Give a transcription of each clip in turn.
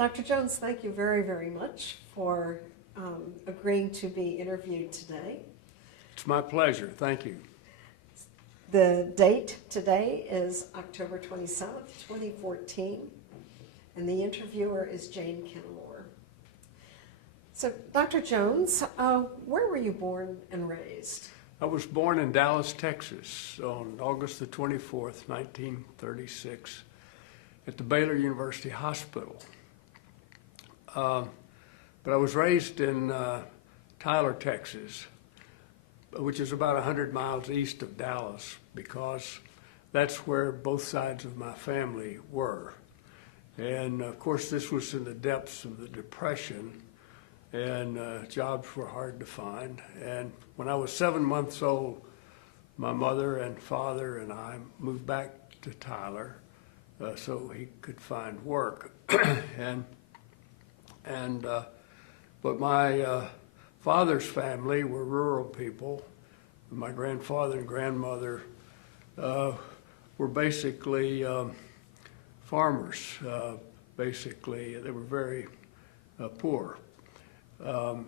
Dr. Jones, thank you very, very much for agreeing to be interviewed today. It's my pleasure. Thank you. The date today is October 27th, 2014, and the interviewer is Jane Kenmore. So, Dr. Jones, where were you born and raised? I was born in Dallas, Texas on August the 24th, 1936 at the Baylor University Hospital. But I was raised in Tyler, Texas, which is about 100 miles east of Dallas, because that's where both sides of my family were. And of course, this was in the depths of the Depression, and jobs were hard to find. And when I was 7 months old, my mother and father and I moved back to Tyler so he could find work. But my father's family were rural people. My grandfather and grandmother were basically farmers. Basically, they were very poor. And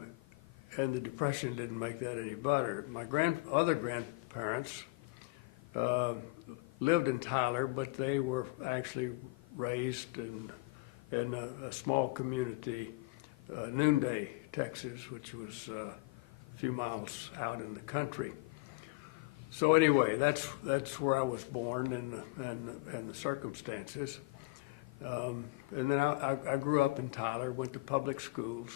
the Depression didn't make that any better. My other grandparents lived in Tyler, but they were actually raised in a small community, Noonday, Texas, which was a few miles out in the country. So anyway, that's where I was born and the circumstances. And then I grew up in Tyler, went to public schools,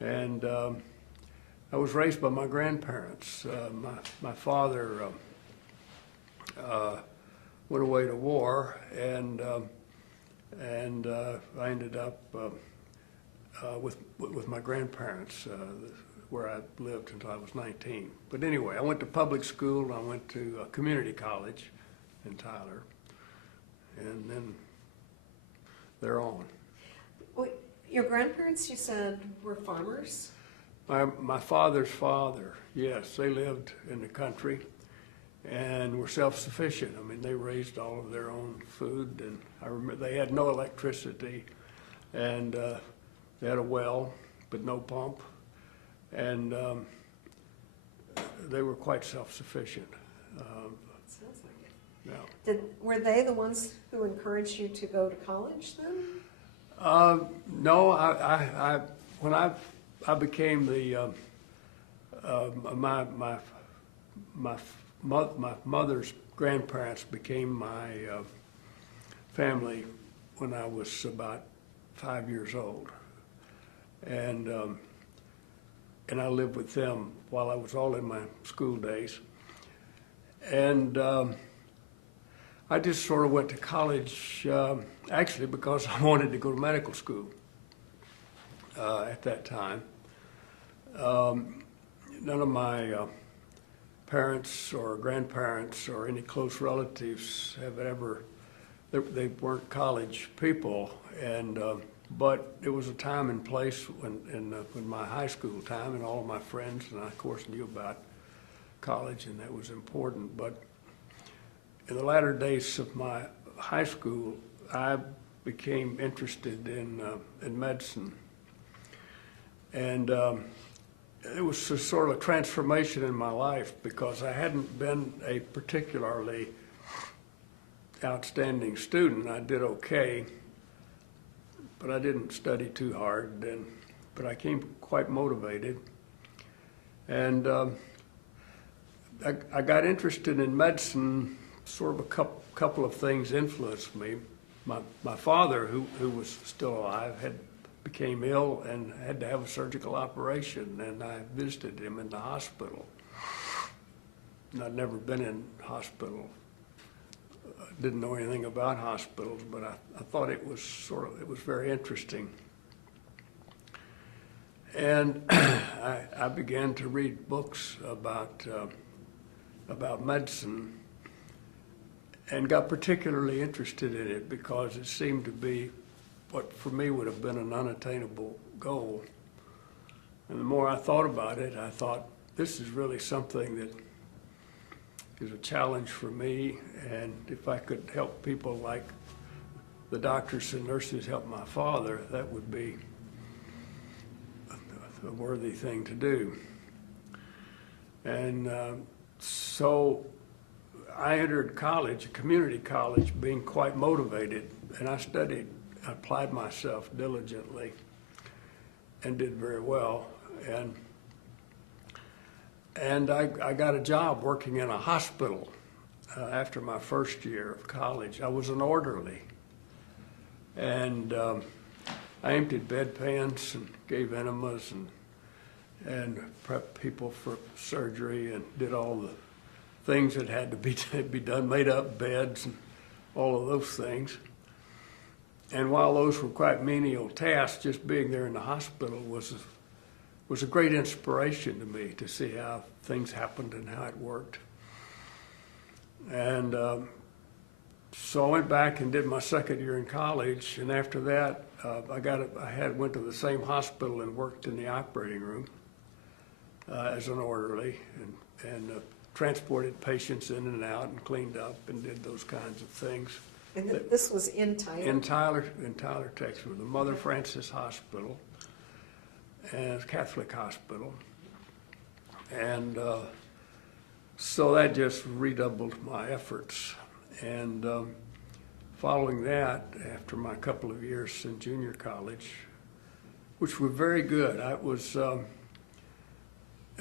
and I was raised by my grandparents. My father went away to war, and I ended up with my grandparents, where I lived until I was 19. But anyway, I went to public school, and I went to a community college in Tyler, and then they're on. Well, your grandparents, you said, were farmers? My father's father, yes, they lived in the country and were self-sufficient. I mean, they raised all of their own food, and I remember they had no electricity, and they had a well, but no pump, and they were quite self-sufficient. Sounds like it. Yeah. Were they the ones who encouraged you to go to college then? No, when I became the my mother's grandparents became my family when I was about 5 years old, and I lived with them while I was all in my school days, and I just sort of went to college actually because I wanted to go to medical school at that time. None of my parents or grandparents or any close relatives have ever, they weren't college people, and but it was a time and place in my high school time, and all of my friends and I, of course, knew about college, and that was important. But in the latter days of my high school, I became interested in medicine, and it was a sort of a transformation in my life, because I hadn't been a particularly outstanding student. I did okay, but I didn't study too hard, but I came quite motivated, and I got interested in medicine. Sort of a couple of things influenced me. My father, who was still alive, became ill and had to have a surgical operation, and I visited him in the hospital. And I'd never been in hospital, didn't know anything about hospitals, but I thought it was very interesting. And I began to read books about medicine, and got particularly interested in it because it seemed to be what for me would have been an unattainable goal. And the more I thought about it, I thought, this is really something that is a challenge for me, and if I could help people like the doctors and nurses helped my father, that would be a worthy thing to do. And so I entered college, community college, being quite motivated, and I studied, I applied myself diligently and did very well. And I got a job working in a hospital after my first year of college. I was an orderly, and I emptied bedpans and gave enemas and prepped people for surgery and did all the things that had to be done, made up beds and all of those things. And while those were quite menial tasks, just being there in the hospital was a great inspiration to me to see how things happened and how it worked. And so I went back and did my second year in college, and after that, went to the same hospital and worked in the operating room as an orderly and transported patients in and out and cleaned up and did those kinds of things. And this was in Tyler? In Tyler, Texas, with the Mother Frances Hospital, and Catholic hospital. And so that just redoubled my efforts. And following that, after my couple of years in junior college, which were very good, it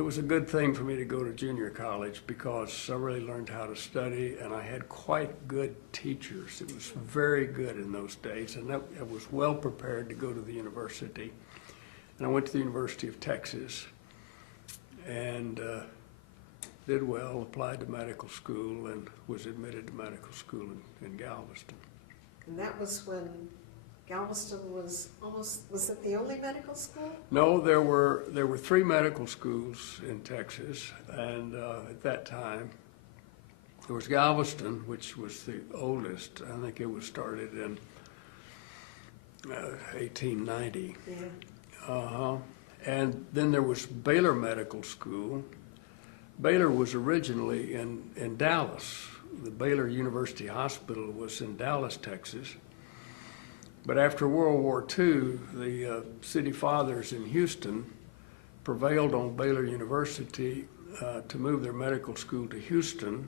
was a good thing for me to go to junior college because I really learned how to study, and I had quite good teachers. It was very good in those days, and I was well prepared to go to the university. And I went to the University of Texas and did well, applied to medical school, and was admitted to medical school in Galveston. And that was when Galveston was it the only medical school? No, there were 3 medical schools in Texas, and at that time, there was Galveston, which was the oldest. I think it was started in 1890. Yeah. And then there was Baylor Medical School. Baylor was originally in Dallas. The Baylor University Hospital was in Dallas, Texas. But after World War II, the city fathers in Houston prevailed on Baylor University to move their medical school to Houston.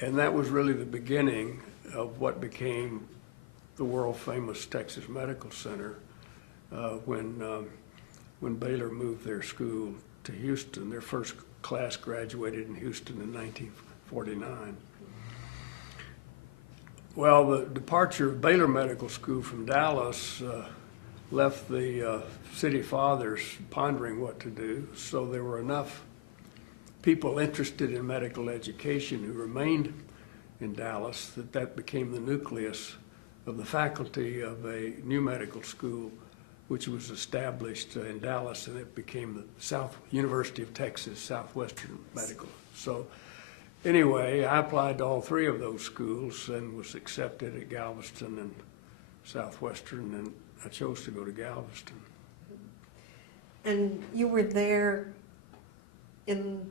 And that was really the beginning of what became the world-famous Texas Medical Center when Baylor moved their school to Houston. Their first class graduated in Houston in 1949. Well, the departure of Baylor Medical School from Dallas left the city fathers pondering what to do, so there were enough people interested in medical education who remained in Dallas that became the nucleus of the faculty of a new medical school which was established in Dallas, and it became the University of Texas Southwestern Medical. So anyway, I applied to all 3 of those schools and was accepted at Galveston and Southwestern, and I chose to go to Galveston. And you were there in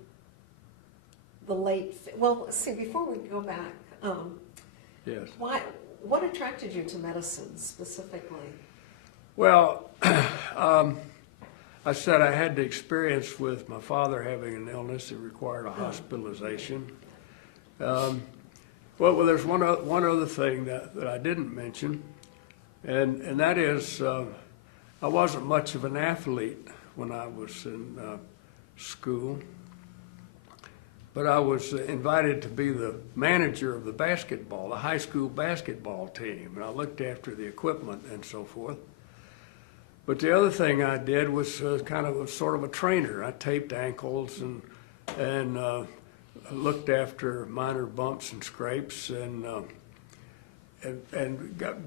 the before we go back, Yes. what attracted you to medicine specifically? Well, I said I had the experience with my father having an illness that required a hospitalization. Well, there's one other thing that I didn't mention, and that is I wasn't much of an athlete when I was in school, but I was invited to be the manager of the high school basketball team, and I looked after the equipment and so forth. But the other thing I did was sort of a trainer. I taped ankles and looked after minor bumps and scrapes, and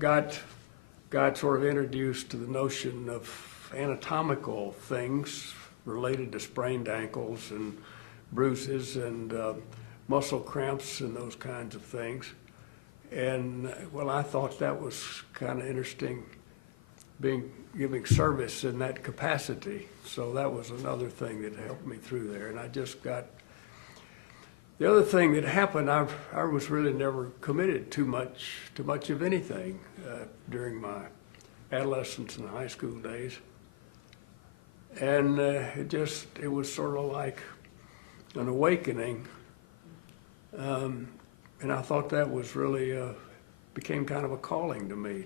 got sort of introduced to the notion of anatomical things related to sprained ankles and bruises and muscle cramps and those kinds of things. And well, I thought that was kind of interesting, giving service in that capacity. So that was another thing that helped me through there. And I just got The other thing that happened, I was really never committed to much of anything during my adolescence and high school days. And it was sort of like an awakening. And I thought that was really, became kind of a calling to me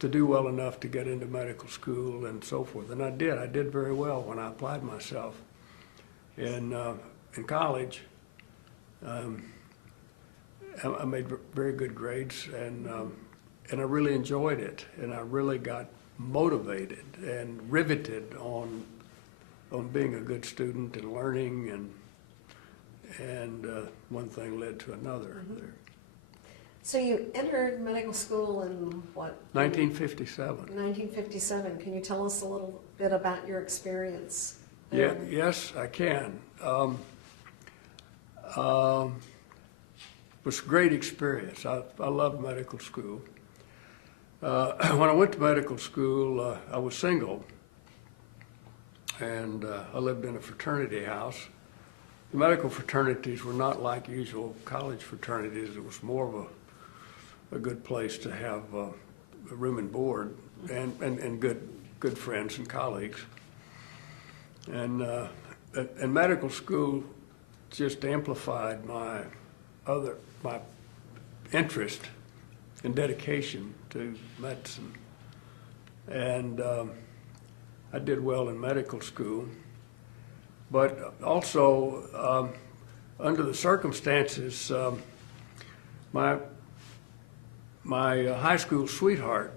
to do well enough to get into medical school and so forth. And I did very well when I applied myself in college. I made very good grades, and I really enjoyed it, and I really got motivated and riveted on being a good student and learning, and one thing led to another. Mm-hmm. So you entered medical school in what? 1957. 1957. Can you tell us a little bit about your experience? Yeah, yes, I can. It was a great experience. I loved medical school. When I went to medical school, I was single, and I lived in a fraternity house. The medical fraternities were not like usual college fraternities. It was more of a good place to have a room and board and good friends and colleagues. And medical school just amplified my interest and dedication to medicine. And I did well in medical school, but also under the circumstances, my high school sweetheart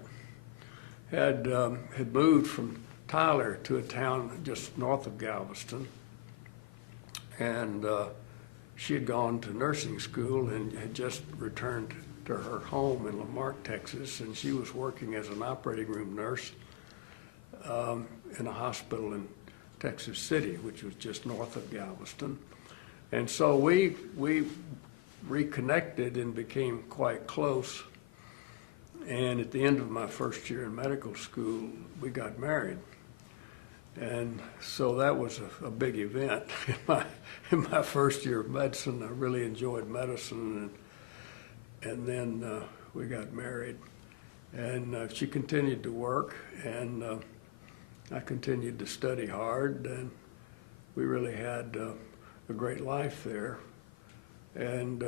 had moved from Tyler to a town just north of Galveston, and she had gone to nursing school and had just returned to her home in Lamarck, Texas, and she was working as an operating room nurse in a hospital in Texas City, which was just north of Galveston. And so we reconnected and became quite close. And at the end of my first year in medical school, we got married. And so that was a big event in my first year of medicine. I really enjoyed medicine, and then we got married. And she continued to work, and I continued to study hard, and we really had a great life there. And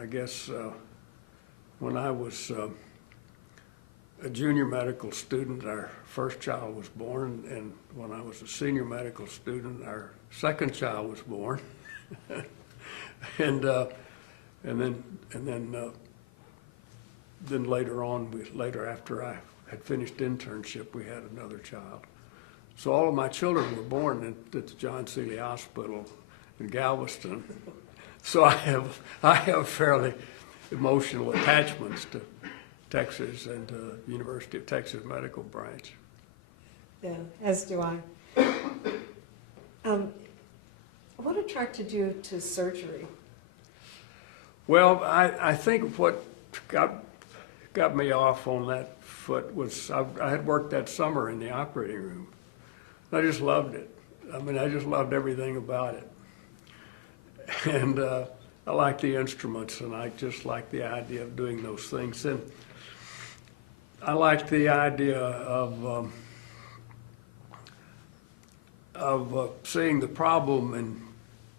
I guess when I was a junior medical student, our first child was born, and when I was a senior medical student, our second child was born. and then later on, after I had finished internship, we had another child. So all of my children were born at the John Seeley Hospital in Galveston. So I have fairly emotional attachments to Texas and to the University of Texas Medical Branch. Yeah, as do I. What attracted you to surgery? Well, I think what got me off on that foot was I had worked that summer in the operating room. I just loved it. I mean, I just loved everything about it. And I like the instruments, and I just like the idea of doing those things. And I like the idea of seeing the problem and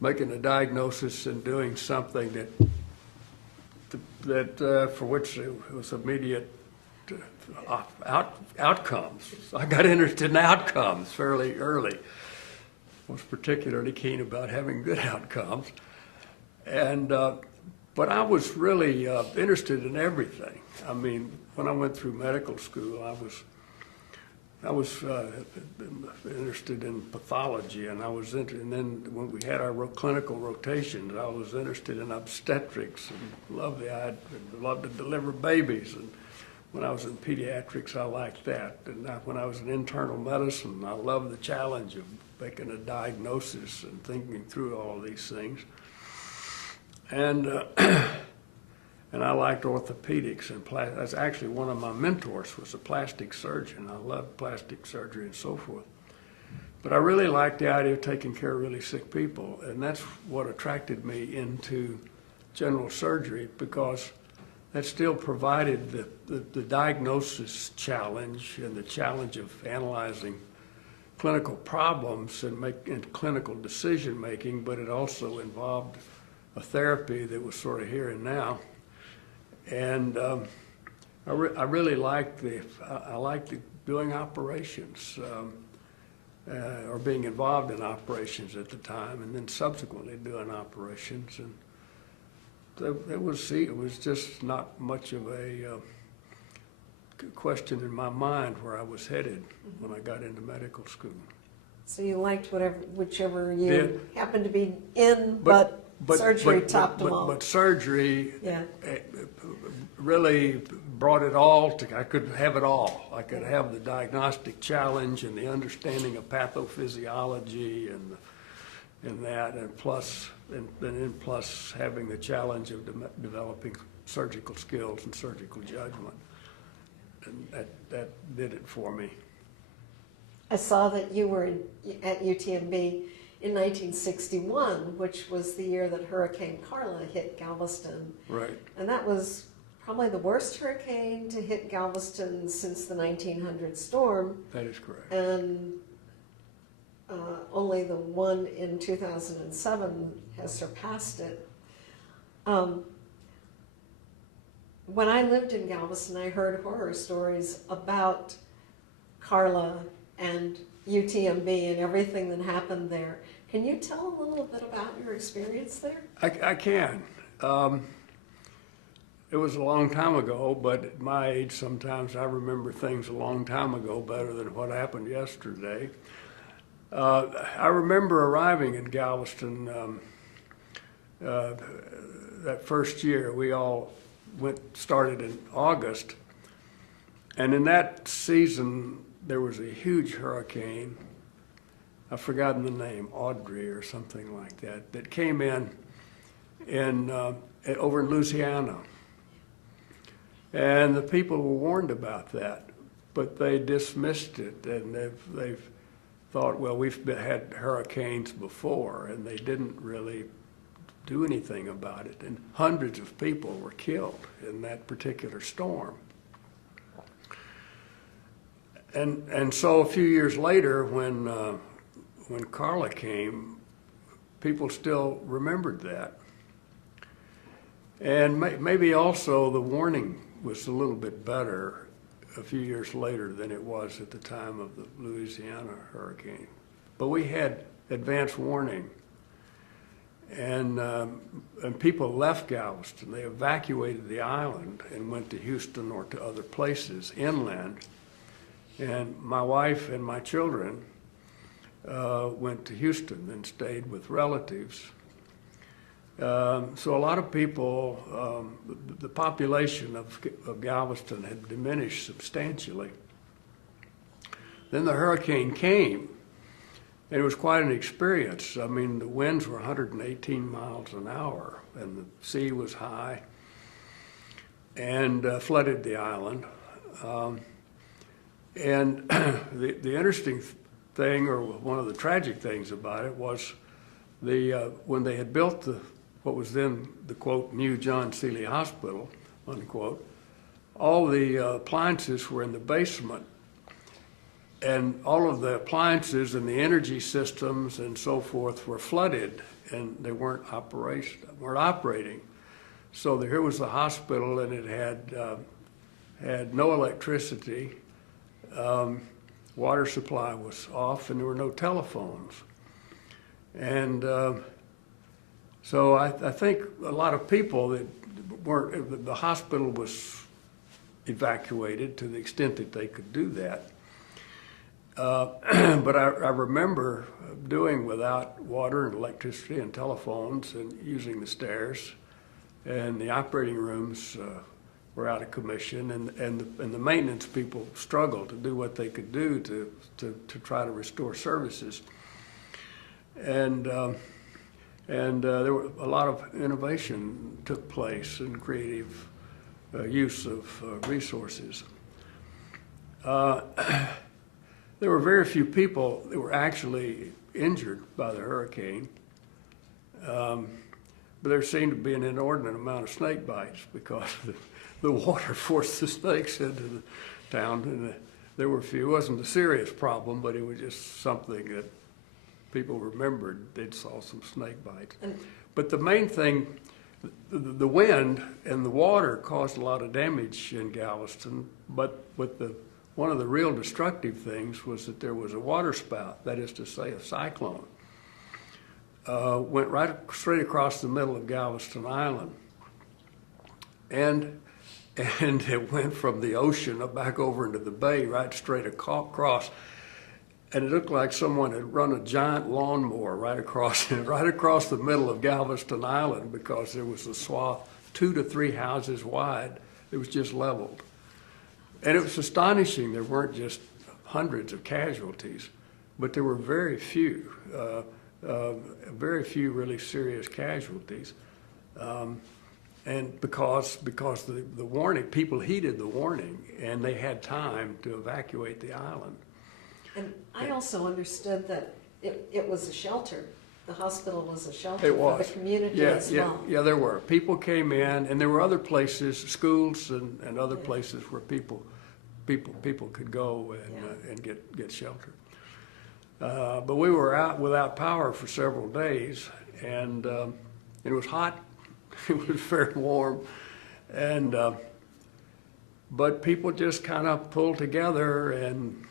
making a diagnosis and doing something that for which it was immediate outcomes. I got interested in outcomes fairly early. I was particularly keen about having good outcomes. And but I was really interested in everything. I mean, when I went through medical school, I was interested in pathology, and and then when we had our clinical rotations, I was interested in obstetrics and loved to deliver babies. And when I was in pediatrics, I liked that. And when I was in internal medicine, I loved the challenge of making a diagnosis and thinking through all of these things. And I liked orthopedics, and that's actually one of my mentors was a plastic surgeon. I loved plastic surgery and so forth. But I really liked the idea of taking care of really sick people, and that's what attracted me into general surgery, because that still provided the diagnosis challenge and the challenge of analyzing clinical problems and clinical decision making, but it also involved a therapy that was sort of here and now. And I really liked doing operations, or being involved in operations at the time, and then subsequently doing operations. And it was just not much of a question in my mind where I was headed when I got into medical school. So you liked whichever you Did. happened to be in, but surgery topped them all. But surgery Yeah. really brought it all to, I could have it all. I could have the diagnostic challenge and the understanding of pathophysiology and that, and then plus having the challenge of developing surgical skills and surgical judgment. And that did it for me. I saw that you were at UTMB in 1961, which was the year that Hurricane Carla hit Galveston. Right. And that was probably the worst hurricane to hit Galveston since the 1900 storm. That is correct. And only the one in 2007 has surpassed it. When I lived in Galveston, I heard horror stories about Carla and UTMB and everything that happened there. Can you tell a little bit about your experience there? I can. It was a long time ago, but at my age, sometimes I remember things a long time ago better than what happened yesterday. I remember arriving in Galveston that first year. We all started in August, and in that season there was a huge hurricane. I've forgotten the name, Audrey or something like that came in over in Louisiana. And the people were warned about that, but they dismissed it, and they've thought, well, we've had hurricanes before, and they didn't really do anything about it. And hundreds of people were killed in that particular storm. And so a few years later, when Carla came, people still remembered that. And maybe also the warning was a little bit better a few years later than it was at the time of the Louisiana hurricane. But we had advance warning. And people left Galveston. They evacuated the island and went to Houston or to other places inland. And my wife and my children went to Houston and stayed with relatives. So a lot of people, the population of Galveston had diminished substantially. Then the hurricane came, and it was quite an experience. I mean, the winds were 118 miles an hour, and the sea was high, and flooded the island. And the interesting thing, or one of the tragic things about it, was when they had built what was then the, quote, new John Seeley Hospital, unquote, all the appliances were in the basement. And all of the appliances and the energy systems and so forth were flooded, and they weren't operating. So here was the hospital, and it had no electricity. Water supply was off, and there were no telephones. And so I think a lot of people that weren't, the hospital was evacuated to the extent that they could do that. But I remember doing without water and electricity and telephones and using the stairs, and the operating rooms were out of commission, and the maintenance people struggled to do what they could do to try to restore services. And there were a lot of innovation took place and creative use of resources. there were very few people that were actually injured by the hurricane. But there seemed to be an inordinate amount of snake bites because the water forced the snakes into the town, and there were few. It wasn't a serious problem, but it was just something that people remembered. They'd saw some snake bites. But the main thing, the wind and the water caused a lot of damage in Galveston, but one of the real destructive things was that there was a water spout, that is to say a cyclone, went straight across the middle of Galveston Island. And it went from the ocean up back over into the bay right straight across. And it looked like someone had run a giant lawnmower right across the middle of Galveston Island, because there was a swath 2 to 3 houses wide. It was just leveled. And it was astonishing. There weren't just hundreds of casualties, but there were very few really serious casualties. And because the warning, people heeded the warning, and they had time to evacuate the island. And I also understood that it was a shelter. The hospital was a shelter It was. for the community as well. Yeah, there were. People came in, and there were other places, schools and other places where people could go and get shelter. But we were out without power for several days, and it was hot. It was very warm, and but people just kind of pulled together, and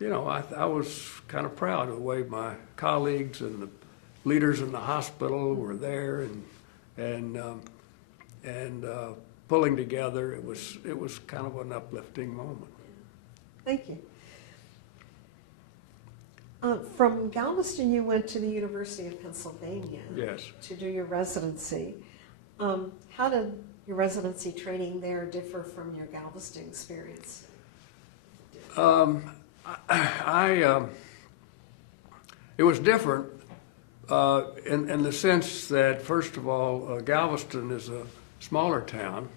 you know, I was kind of proud of the way my colleagues and the leaders in the hospital were there, and pulling together. It was kind of an uplifting moment. Thank you. From Galveston, you went to the University of Pennsylvania. Yes. To do your residency. How did your residency training there differ from your Galveston experience? It was different in the sense that, first of all, Galveston is a smaller town.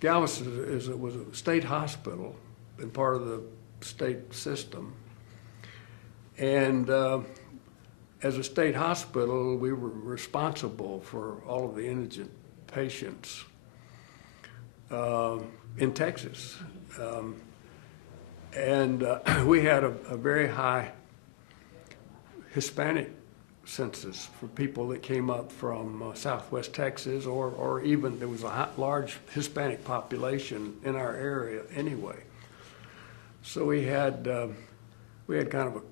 Galveston was a state hospital and part of the state system. And as a state hospital, we were responsible for all of the indigent patients in Texas. And we had a very high Hispanic census for people that came up from Southwest Texas, or even there was a large Hispanic population in our area anyway. So we had kind of a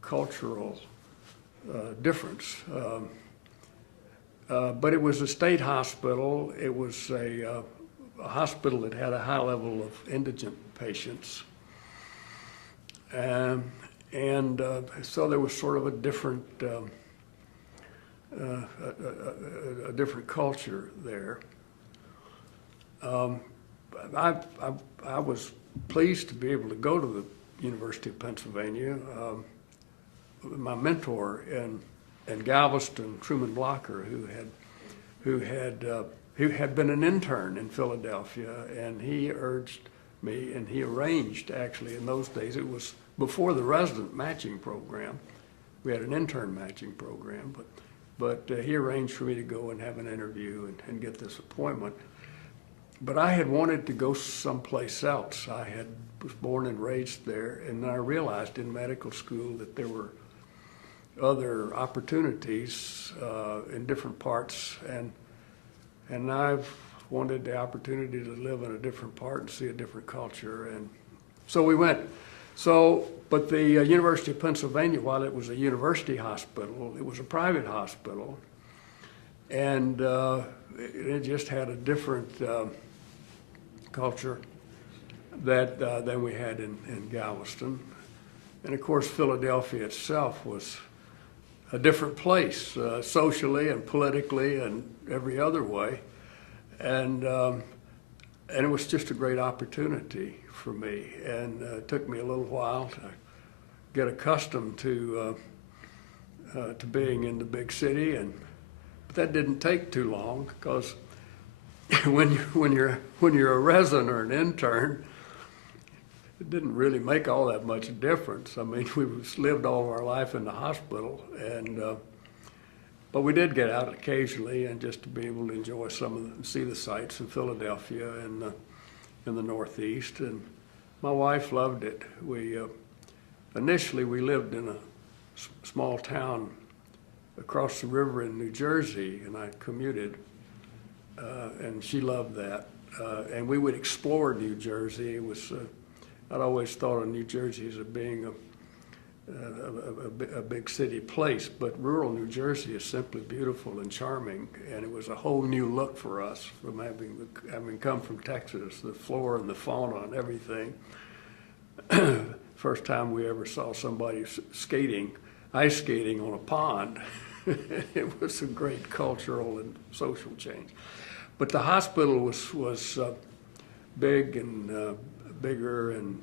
cultural difference. But it was a state hospital. It was a hospital that had a high level of indigent patients. And so there was sort of a different culture there. I was pleased to be able to go to the University of Pennsylvania. My mentor in Galveston, Truman Blocker, who had been an intern in Philadelphia, and he urged me, and he arranged, actually in those days, it was before the resident matching program. We had an intern matching program, but he arranged for me to go and have an interview and get this appointment. But I had wanted to go someplace else. Was born and raised there, and I realized in medical school that there were other opportunities in different parts, and I've wanted the opportunity to live in a different part and see a different culture, and so we went. But the University of Pennsylvania, while it was a university hospital, it was a private hospital, and it just had a different culture than we had in Galveston. And of course, Philadelphia itself was a different place, socially and politically and every other way. And it was just a great opportunity for me. And it took me a little while to get accustomed to being in the big city, but that didn't take too long, because when you're a resident or an intern, it didn't really make all that much difference. I mean, we lived all of our life in the hospital, and but we did get out occasionally, and just to be able to enjoy see the sights in Philadelphia and in the Northeast. And my wife loved it. Initially we lived in a small town across the river in New Jersey, and I commuted, and she loved that. And we would explore New Jersey. It was I'd always thought of New Jersey as being a big city place, but rural New Jersey is simply beautiful and charming, and it was a whole new look for us from having come from Texas, the flora and the fauna and everything. First time we ever saw somebody ice skating on a pond. It was a great cultural and social change. But the hospital was big and bigger, and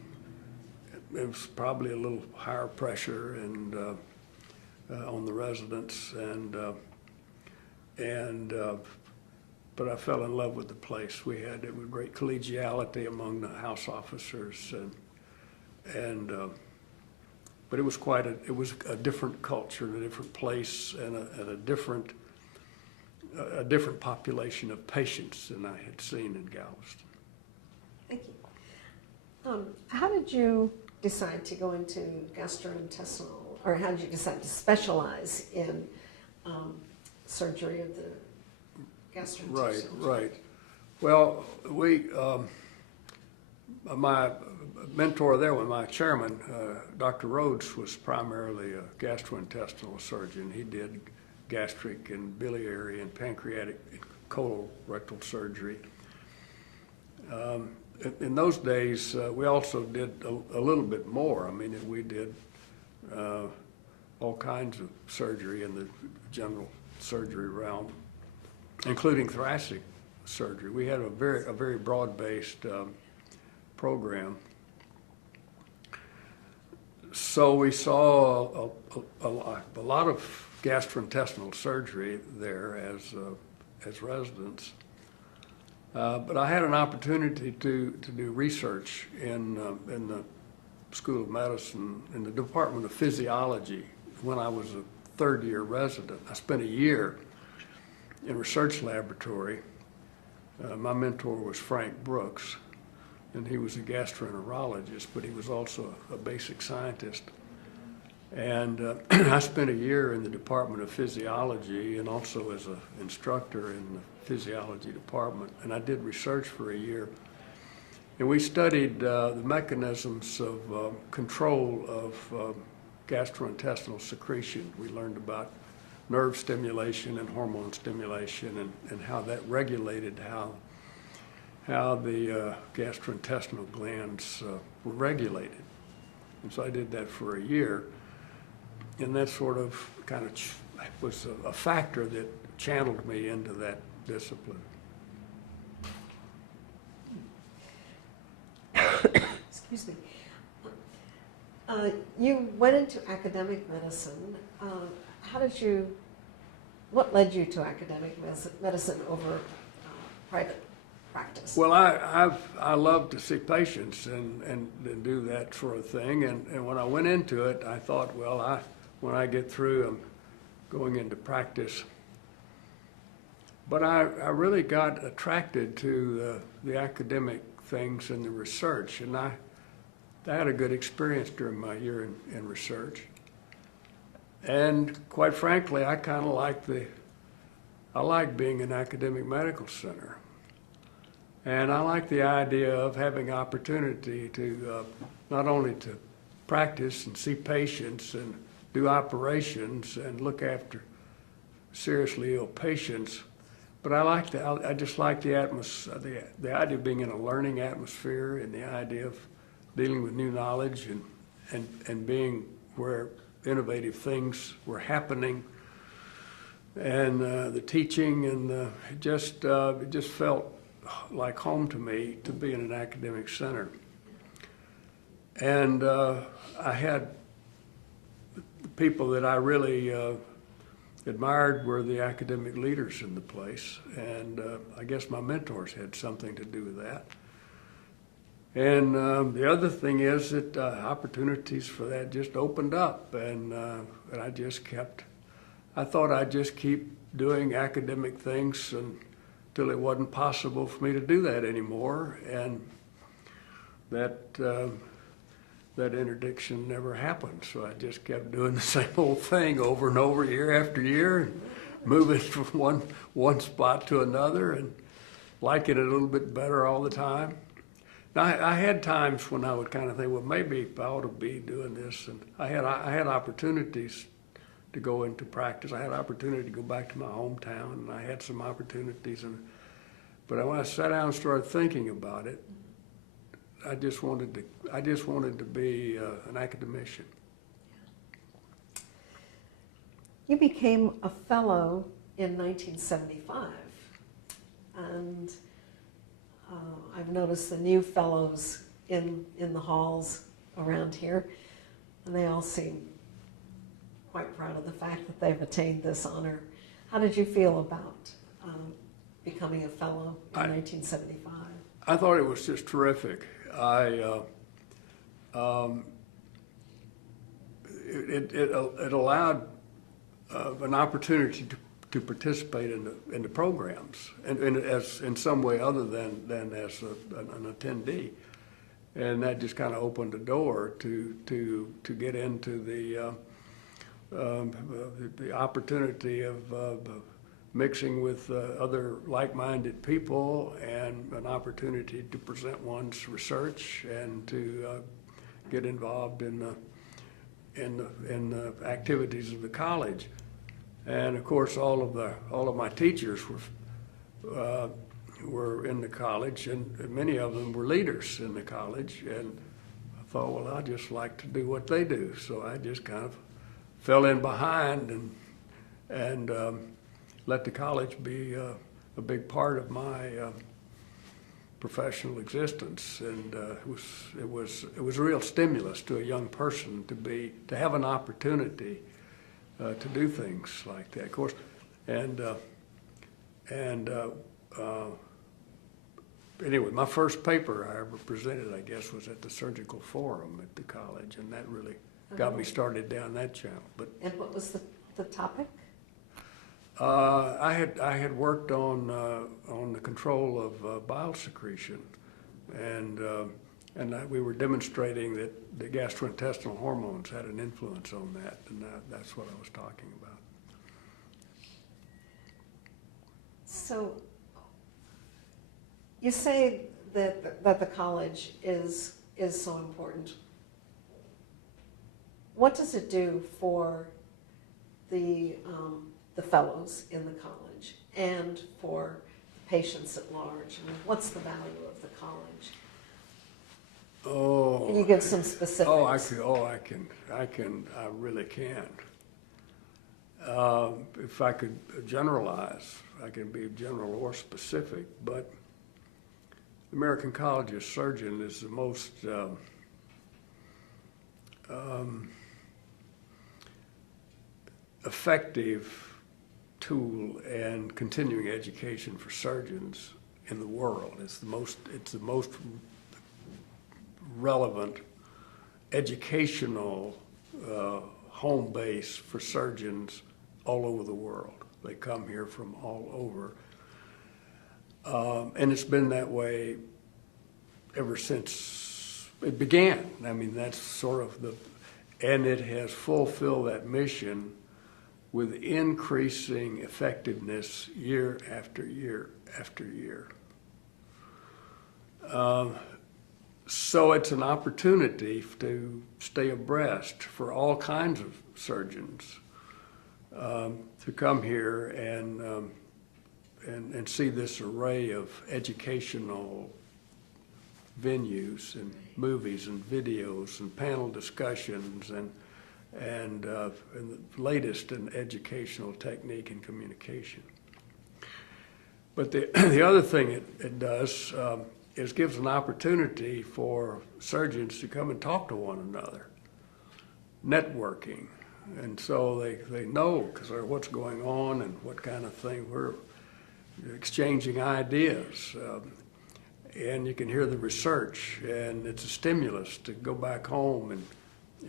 it was probably a little higher pressure and on the residents, but I fell in love with the place. It was great collegiality among the house officers, but it was a different culture, a different place, and a different population of patients than I had seen in Galveston. Thank you. How did you decide to go into gastrointestinal, or how did you decide to specialize in surgery of the gastrointestinal? Right. Well, my mentor there, my chairman, Dr. Rhodes, was primarily a gastrointestinal surgeon. He did gastric and biliary and pancreatic and colorectal surgery. In those days, we also did a little bit more. I mean, we did all kinds of surgery in the general surgery realm, including thoracic surgery. We had a very broad-based program. So we saw a lot of gastrointestinal surgery there as residents. But I had an opportunity to do research in the School of Medicine, in the Department of Physiology, when I was a third-year resident. I spent a year in research laboratory. My mentor was Frank Brooks, and he was a gastroenterologist, but he was also a basic scientist. And I spent a year in the Department of Physiology and also as an instructor in the physiology department, and I did research for a year. And we studied the mechanisms of control of gastrointestinal secretion. We learned about nerve stimulation and hormone stimulation, and how that regulated how the gastrointestinal glands were regulated. And so I did that for a year, and that sort of was a factor that channeled me into that discipline. Excuse me. You went into academic medicine. What led you to academic medicine over private practice? Well, I love to see patients and do that sort of thing. And when I went into it, I thought, well, when I get through, I'm going into practice. But I really got attracted to the academic things and the research, and I had a good experience during my year in research. And quite frankly, I kind of like being an academic medical center. And I like the idea of having opportunity to not only to practice and see patients and do operations and look after seriously ill patients, but I just like the atmosphere, the idea of being in a learning atmosphere, and the idea of dealing with new knowledge and being where innovative things were happening, and the teaching, and it just felt like home to me to be in an academic center. And I had people that I really admired were the academic leaders in the place, and I guess my mentors had something to do with that. And the other thing is that opportunities for that just opened up, and I just kept. I thought I'd just keep doing academic things until it wasn't possible for me to do that anymore, and that interdiction never happened. So I just kept doing the same old thing over and over, year after year, and moving from one spot to another, and liking it a little bit better all the time. Now, I had times when I would kind of think, well, maybe I ought to be doing this, and I had opportunities to go into practice. I had opportunity to go back to my hometown, and I had some opportunities. But when I sat down and started thinking about it, I just wanted to be an academician. You became a fellow in 1975, and I've noticed the new fellows in the halls around here, and they all seem quite proud of the fact that they've attained this honor. How did you feel about becoming a fellow in 1975? I thought it was just terrific. It allowed an opportunity to participate in the programs, and as in some way other than as an attendee, and that just kind of opened the door to get into the opportunity of mixing with other like-minded people, and an opportunity to present one's research and to get involved in the activities of the college. And of course, all of my teachers were in the college, and many of them were leaders in the college. And I thought, well, I just like to do what they do, so I just kind of fell in behind and let the college be a big part of my professional existence. And it was a real stimulus to a young person to have an opportunity to do things like that, of course. Anyway, my first paper I ever presented, I guess, was at the Surgical Forum at the college, and that really got me started down that channel. And what was the topic? I had worked on the control of bile secretion, and we were demonstrating that the gastrointestinal hormones had an influence on that, and that's what I was talking about. So you say that the college is so important. What does it do for the fellows in the college and for patients at large? I mean, what's the value of the college? Oh. Can you give some specifics? I really can. If I could generalize, I can be general or specific, but the American College of Surgeons is the most effective tool and continuing education for surgeons in the world. It's the most relevant educational home base for surgeons all over the world. They come here from all over. And it's been that way ever since it began. I mean, that's sort of and it has fulfilled that mission with increasing effectiveness year after year after year. So it's an opportunity to stay abreast for all kinds of surgeons to come here and see this array of educational venues and movies and videos and panel discussions and the latest in educational technique and communication. But the other thing it does is gives an opportunity for surgeons to come and talk to one another, networking. And so they know what's going on and what kind of thing we're exchanging ideas. and you can hear the research, and it's a stimulus to go back home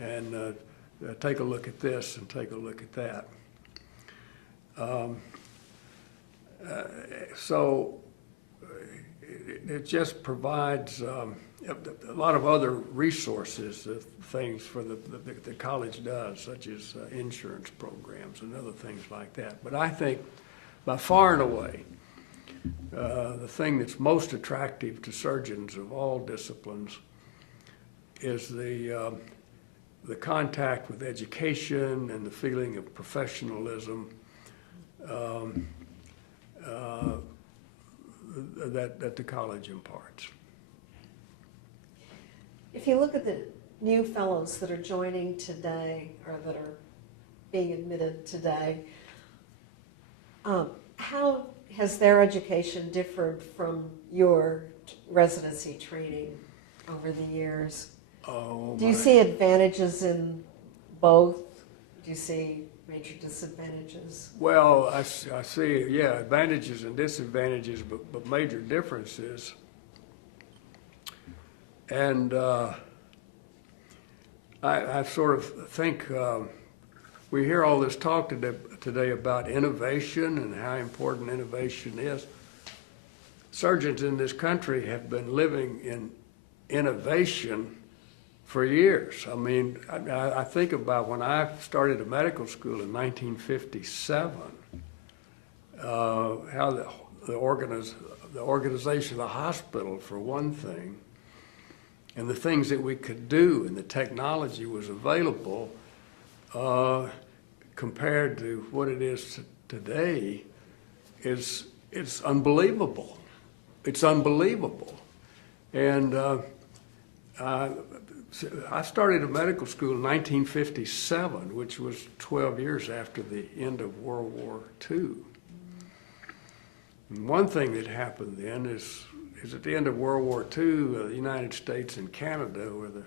and take a look at this and take a look at that. So it just provides a lot of other resources, things for the college does, such as insurance programs and other things like that. But I think by far and away, the thing that's most attractive to surgeons of all disciplines is the contact with education and the feeling of professionalism that the college imparts. If you look at the new fellows that are joining today, or that are being admitted today, how has their education differed from your residency training over the years? Oh, Do you see advantages in both? Do you see major disadvantages? well, I see, yeah, advantages and disadvantages, but major differences. And I sort of think we hear all this talk today about innovation and how important innovation is. Surgeons in this country have been living in innovation for years. I mean, I think about when I started a medical school in 1957, how the organization of the hospital, for one thing, and the things that we could do and the technology was available compared to what it is today is unbelievable. It's unbelievable. And I started a medical school in 1957, which was 12 years after the end of World War II. And one thing that happened then is at the end of World War II, the United States and Canada were the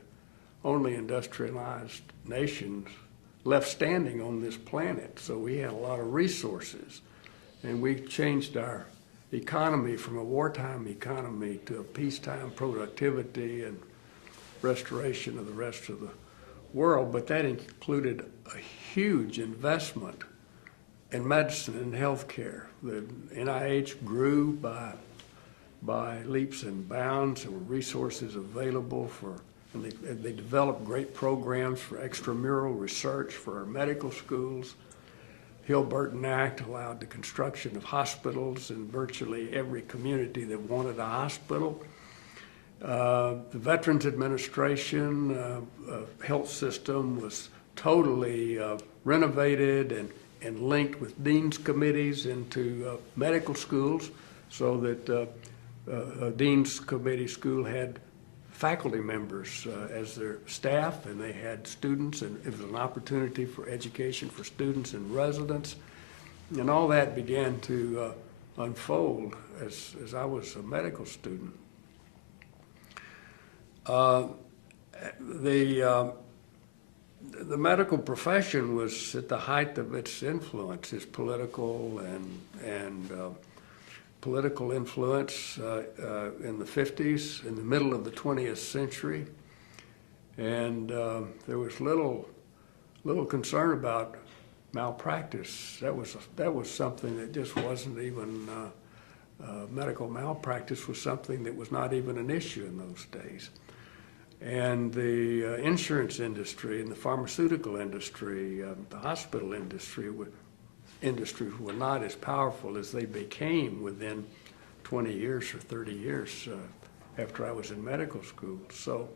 only industrialized nations left standing on this planet. So we had a lot of resources, and we changed our economy from a wartime economy to a peacetime productivity and restoration of the rest of the world. But that included a huge investment in medicine and healthcare. The NIH grew by leaps and bounds. There were resources available and they developed great programs for extramural research for our medical schools. Hill-Burton Act allowed the construction of hospitals in virtually every community that wanted a hospital. The Veterans Administration health system was totally renovated and linked with dean's committees into medical schools, so that a dean's committee school had faculty members as their staff, and they had students, and it was an opportunity for education for students and residents. And all that began to unfold as I was a medical student. The medical profession was at the height of its influence, its political and political influence in the 50s, in the middle of the 20th century, and there was little concern about malpractice. That was something that just wasn't even medical malpractice was something that was not even an issue in those days. And the insurance industry and the pharmaceutical industry, the hospital industries were not as powerful as they became within 20 years or 30 years after I was in medical school. So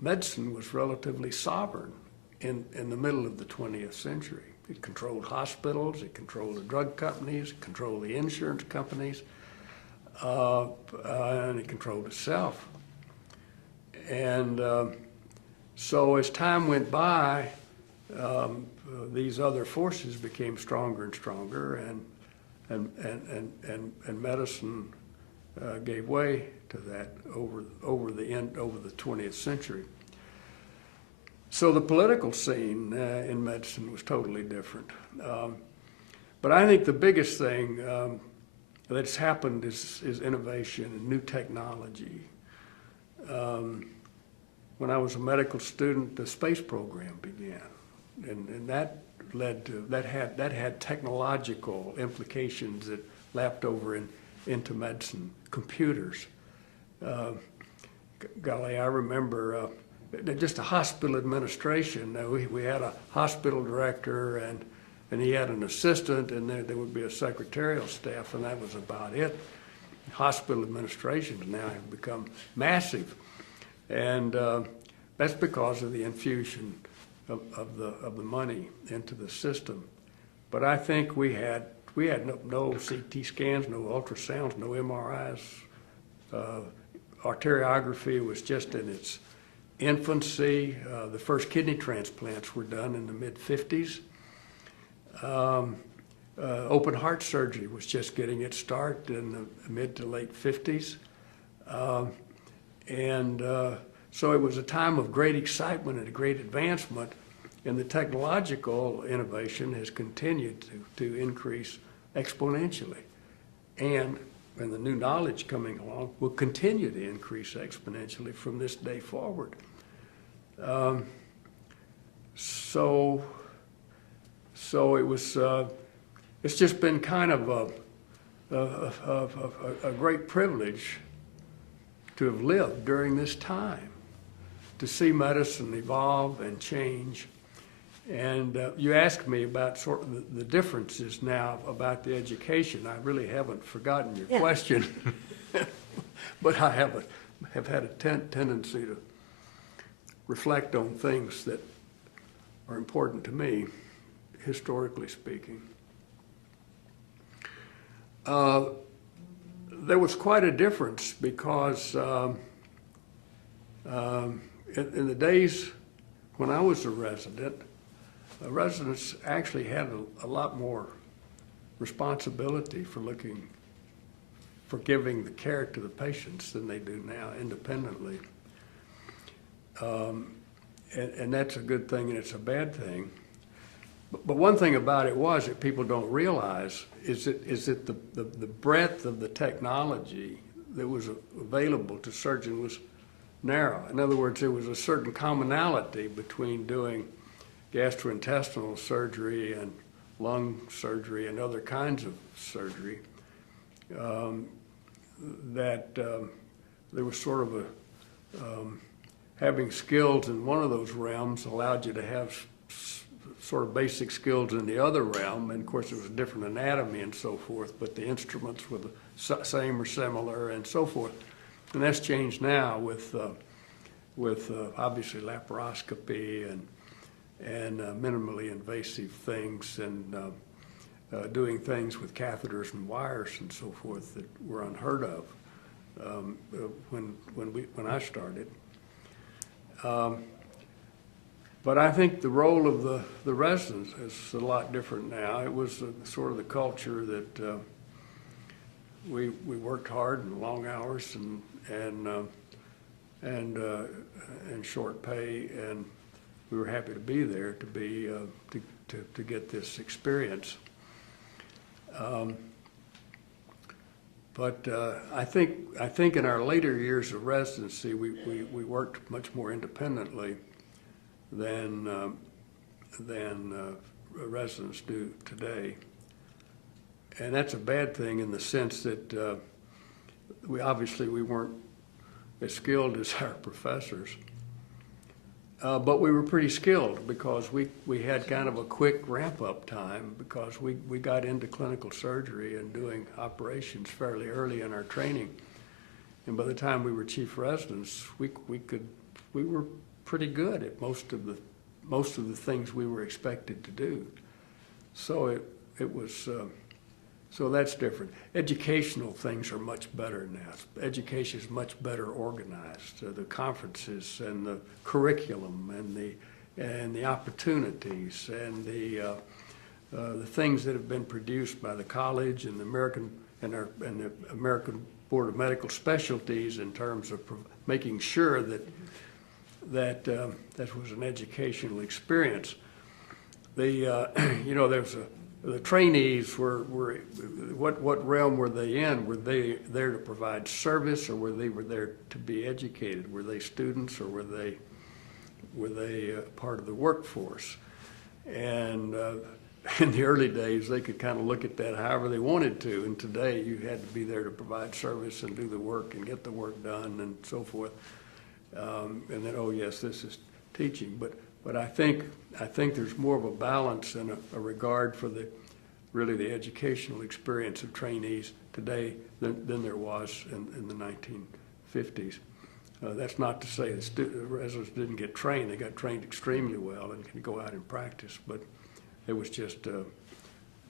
medicine was relatively sovereign in the middle of the 20th century. It controlled hospitals, it controlled the drug companies, it controlled the insurance companies, and it controlled itself. And so as time went by, these other forces became stronger and stronger, and medicine gave way to that over the 20th century. So the political scene in medicine was totally different. But I think the biggest thing that's happened is innovation and new technology. When I was a medical student, the space program began, and that led to that had technological implications that lapped over into medicine. Computers. Golly, I remember just a hospital administration. We had a hospital director, and he had an assistant, and there would be a secretarial staff, and that was about it. Hospital administrations now have become massive, and that's because of the infusion of the money into the system. But I think we had no CT scans, no ultrasounds, no MRIs. Arteriography was just in its infancy. The first kidney transplants were done in the mid-50s. Open heart surgery was just getting its start in the mid to late 50s. So it was a time of great excitement and great advancement, and the technological innovation has continued to increase exponentially. And the new knowledge coming along will continue to increase exponentially from this day forward. So it was, it's just been kind of a great privilege to have lived during this time, to see medicine evolve and change. And you asked me about sort of the differences now about the education. I really haven't forgotten your question, but I have had a tendency to reflect on things that are important to me, historically speaking. There was quite a difference because in the days when I was a resident, residents actually had a lot more responsibility for giving the care to the patients than they do now independently. And that's a good thing and it's a bad thing. But one thing about it was that people don't realize is that the breadth of the technology that was available to surgeons was narrow. In other words, there was a certain commonality between doing gastrointestinal surgery and lung surgery and other kinds of surgery, that there was sort of having skills in one of those realms allowed you to have sort of basic skills in the other realm, and of course it was a different anatomy and so forth, but the instruments were the same or similar and so forth. And that's changed now with obviously laparoscopy and minimally invasive things and doing things with catheters and wires and so forth that were unheard of when I started. But I think the role of the residents is a lot different now. It was sort of the culture that we worked hard and long hours and short pay, and we were happy to be there to get this experience. But I think in our later years of residency, we worked much more independently than residents do today. And that's a bad thing in the sense that we weren't as skilled as our professors. But we were pretty skilled because we had kind of a quick ramp-up time because we got into clinical surgery and doing operations fairly early in our training. And by the time we were chief residents, we were pretty good at most of the things we were expected to do. So it was so that's different. Educational things are much better now. Education is much better organized. The conferences and the curriculum and the opportunities and the things that have been produced by the college and the American Board of Medical Specialties in terms of making sure that was an educational experience. There's the trainees were what realm were they in? Were they there to provide service, or were they there to be educated? Were they students, or were they part of the workforce? And in the early days, they could kind of look at that however they wanted to. And today, you had to be there to provide service and do the work and get the work done and so forth. And then, oh yes, this is teaching. But I think there's more of a balance and a regard for the educational experience of trainees today than there was in the 1950s. That's not to say the residents didn't get trained. They got trained extremely well and can go out and practice. But it was just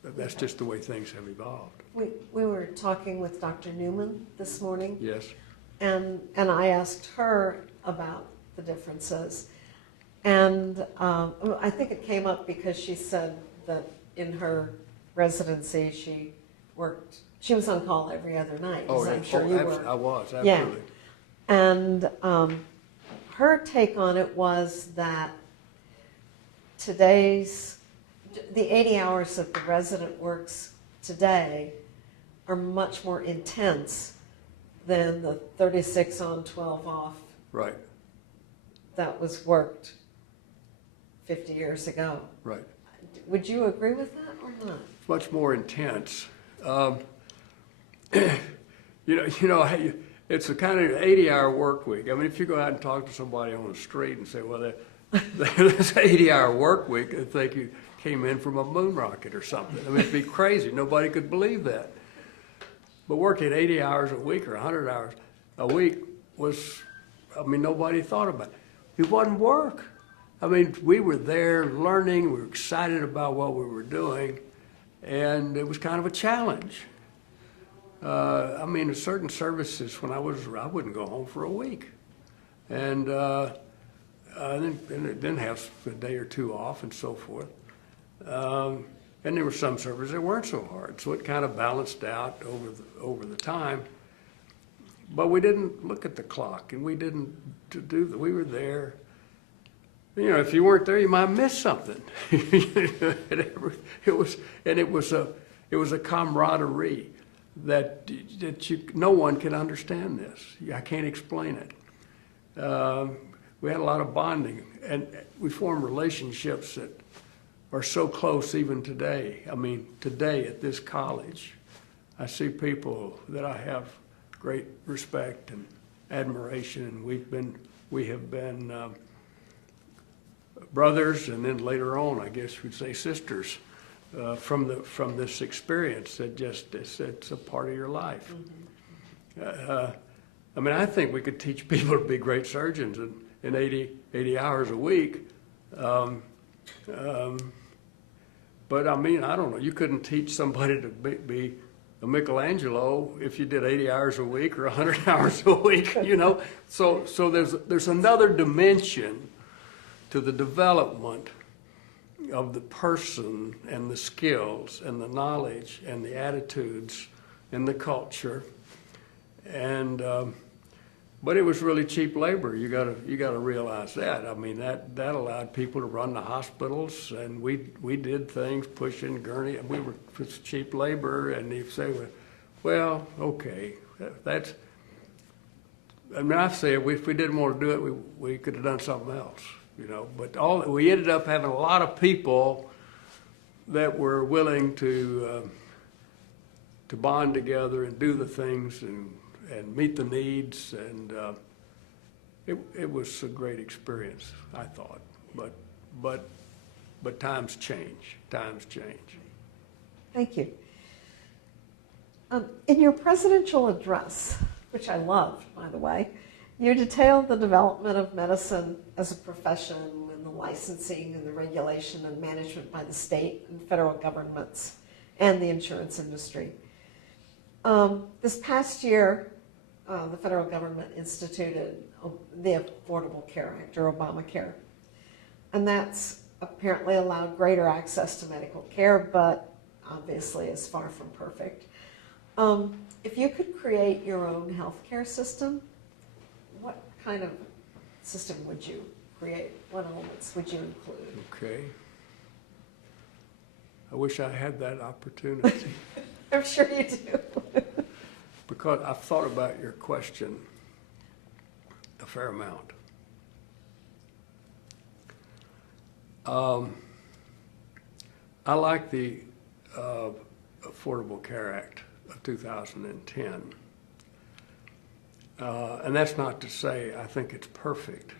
that's just the way things have evolved. We were talking with Dr. Newman this morning. Yes. And I asked her about the differences. And I think it came up because she said that in her residency she was on call every other night, as I'm sure you were. I was, absolutely. Yeah. And her take on it was that the 80 hours that the resident works today are much more intense than the 36 on, 12 off. Right. That was worked 50 years ago. Right. Would you agree with that or not? It's much more intense. It's a kind of 80-hour work week. I mean, if you go out and talk to somebody on the street and say, well, that's an 80-hour work week, they think you came in from a moon rocket or something. I mean, it'd be crazy. Nobody could believe that. But working 80 hours a week or 100 hours a week nobody thought about it. It wasn't work. I mean, we were there learning, we were excited about what we were doing, and it was kind of a challenge. In certain services, when I wouldn't go home for a week. And then have a day or two off and so forth. And there were some services that weren't so hard, so it kind of balanced out over the time. But we didn't look at the clock, and we didn't we were there. If you weren't there, you might miss something. It was a camaraderie that no one can understand this. I can't explain it. We had a lot of bonding, and we formed relationships that are so close even today. I mean, today at this college, I see people that I have great respect and admiration, and we have been brothers, and then later on, I guess we'd say sisters, from this experience that it's a part of your life. Mm-hmm. I think we could teach people to be great surgeons in 80 hours a week. But I don't know, you couldn't teach somebody to be a Michelangelo if you did 80 hours a week or 100 hours a week, So there's another dimension to the development of the person and the skills and the knowledge and the attitudes and the culture. And but it was really cheap labor. You gotta realize that. I mean, that allowed people to run the hospitals, and we did things, pushing gurney, and it was cheap labor. And you say, well, okay, that's. I say if we didn't want to do it, we could have done something else, But we ended up having a lot of people that were willing to bond together and do the things and meet the needs, and it was a great experience, I thought. But times change. Thank you. In your presidential address, which I loved, by the way, you detailed the development of medicine as a profession and the licensing and the regulation and management by the state and federal governments and the insurance industry. This past year, the federal government instituted the Affordable Care Act, or Obamacare. And that's apparently allowed greater access to medical care, but obviously is far from perfect. If you could create your own healthcare system, what kind of system would you create? What elements would you include? Okay. I wish I had that opportunity. I'm sure you do. Because I've thought about your question a fair amount. I like the Affordable Care Act of 2010. And that's not to say I think it's perfect.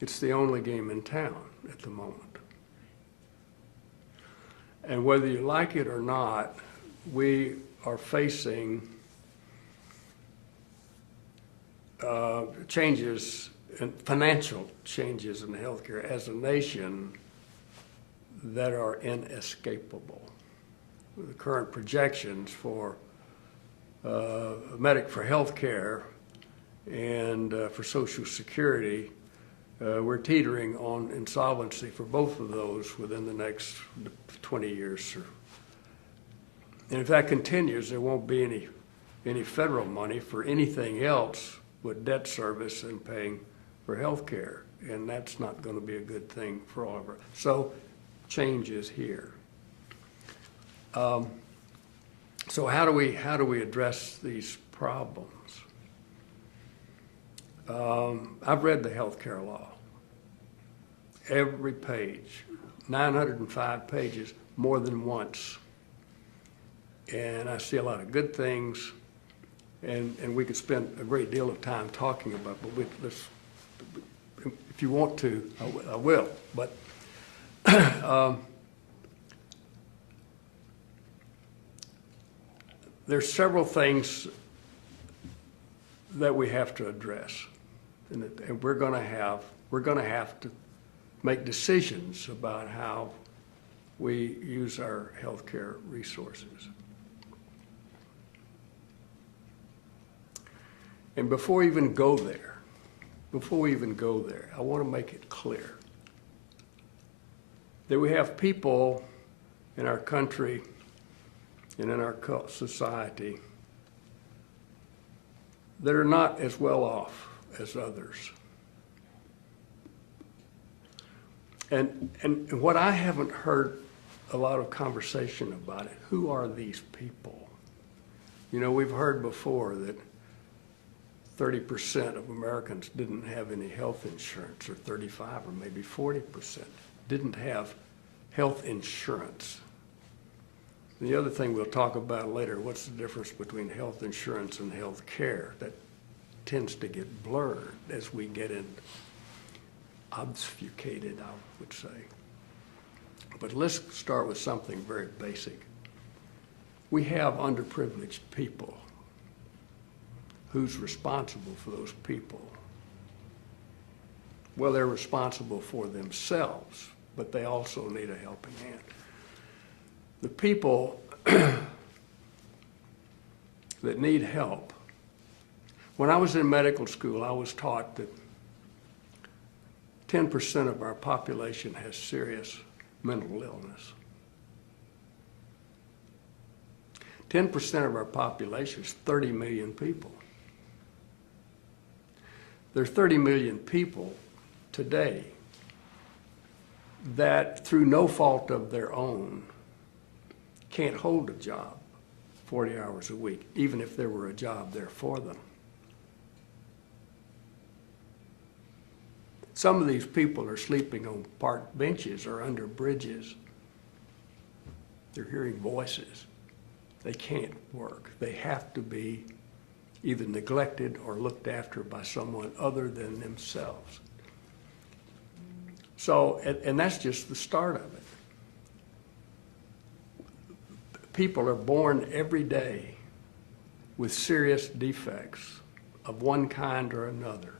It's the only game in town at the moment. And whether you like it or not, we are facing changes, and financial changes in healthcare as a nation that are inescapable. The current projections for for healthcare and for Social Security, we're teetering on insolvency for both of those within the next 20 years. And if that continues, there won't be any federal money for anything else but debt service and paying for health care. And that's not going to be a good thing for all of us. So change is here. So how do we address these problems? I've read the health care law. Every page, 905 pages, more than once. And I see a lot of good things, and we could spend a great deal of time talking about it, but if you want to, I will. But there's several things that we have to address, and we're going to have to make decisions about how we use our healthcare resources. And before we even go there, I want to make it clear that we have people in our country and in our society that are not as well off as others. And what I haven't heard a lot of conversation about it, who are these people? You know, we've heard before that 30% of Americans didn't have any health insurance, or 35 or maybe 40% didn't have health insurance. The other thing we'll talk about later, what's the difference between health insurance and health care? That tends to get blurred as we get in, obfuscated, I would say. But let's start with something very basic. We have underprivileged people. Who's responsible for those people? Well, they're responsible for themselves, but they also need a helping hand. The people that need help. When I was in medical school, I was taught that 10% of our population has serious mental illness. 10% of our population is 30 million people. There are 30 million people today that, through no fault of their own, can't hold a job 40 hours a week, even if there were a job there for them. Some of these people are sleeping on park benches or under bridges. They're hearing voices. They can't work. They have to be either neglected or looked after by someone other than themselves. So, and that's just the start of it. People are born every day with serious defects of one kind or another.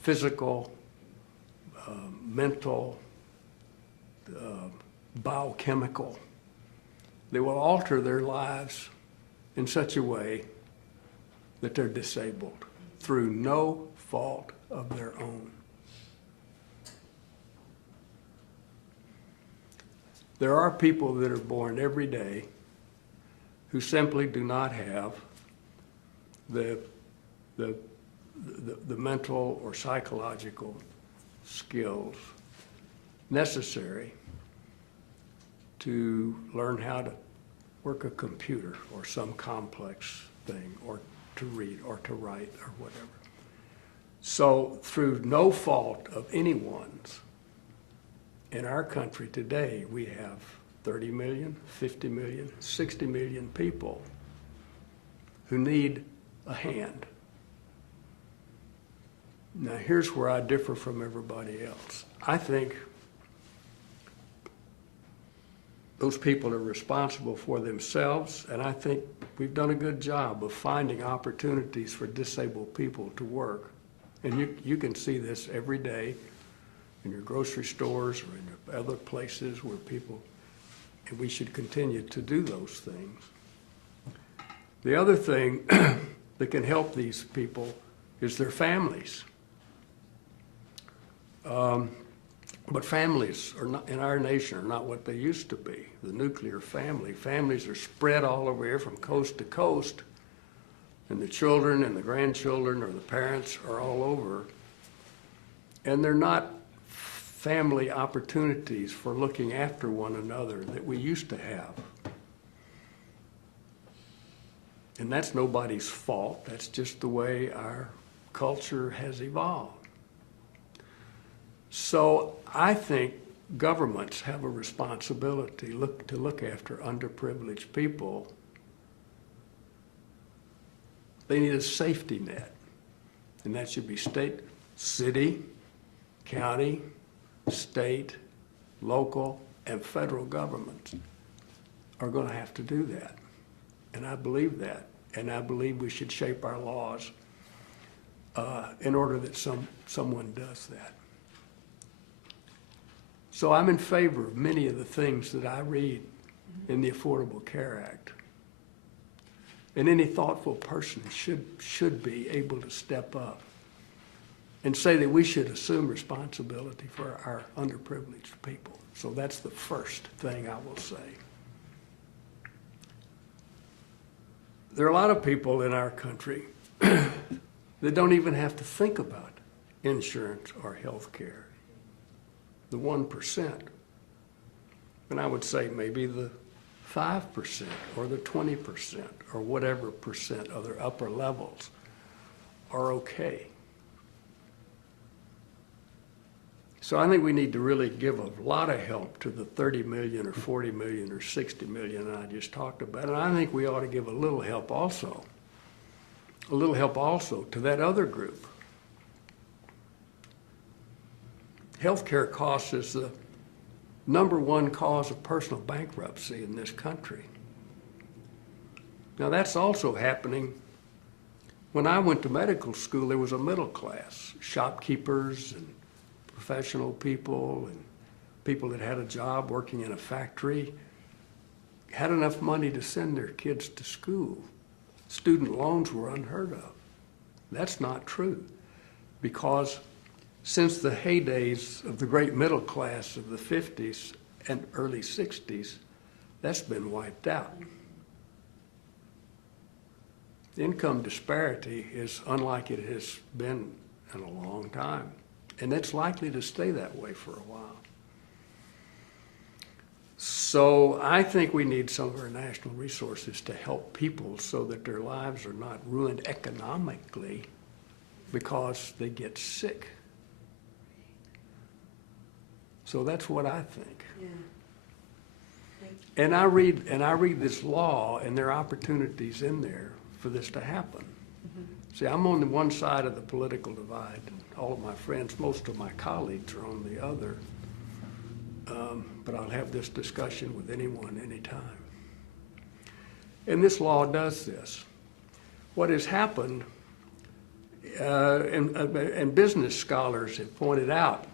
Physical, mental, biochemical. They will alter their lives in such a way that they're disabled through no fault of their own. There are people that are born every day who simply do not have the mental or psychological skills necessary to learn how to work a computer or some complex thing, or to read or to write or whatever. So through no fault of anyone's, in our country today, we have 30 million, 50 million, 60 million people who need a hand. Now, here's where I differ from everybody else. I think those people are responsible for themselves, and I think we've done a good job of finding opportunities for disabled people to work. And you can see this every day in your grocery stores or in other places where people, and we should continue to do those things. The other thing that can help these people is their families. But families are not, in our nation, are not what they used to be. The nuclear family. Families are spread all over here from coast to coast, and the children and the grandchildren or the parents are all over. And they're not family opportunities for looking after one another that we used to have. And that's nobody's fault. That's just the way our culture has evolved. So I think governments have a responsibility to look after underprivileged people. They need a safety net, and that should be state, city, county, state, local, and federal governments are going to have to do that. And I believe that, and I believe we should shape our laws in order that someone does that. So I'm in favor of many of the things that I read in the Affordable Care Act. And any thoughtful person should be able to step up and say that we should assume responsibility for our underprivileged people. So that's the first thing I will say. There are a lot of people in our country that don't even have to think about insurance or health care. The 1%. And I would say maybe the 5% or the 20% or whatever percent of their upper levels are okay. So I think we need to really give a lot of help to the 30 million or 40 million or 60 million I just talked about. And I think we ought to give a little help also to that other group. Healthcare costs is the #1 cause of personal bankruptcy in this country. Now that's also happening. When I went to medical school, there was a middle class, shopkeepers and professional people and people that had a job working in a factory, had enough money to send their kids to school. Student loans were unheard of. That's not true, because since the heydays of the great middle class of the 50s and early 60s, that's been wiped out. The income disparity is unlike it has been in a long time, and it's likely to stay that way for a while. So I think we need some of our national resources to help people so that their lives are not ruined economically because they get sick. So that's what I think. Yeah. And I read this law, and there are opportunities in there for this to happen. Mm-hmm. See, I'm on the one side of the political divide. All of my friends, most of my colleagues are on the other. But I'll have this discussion with anyone, anytime. And this law does this. What has happened, and business scholars have pointed out,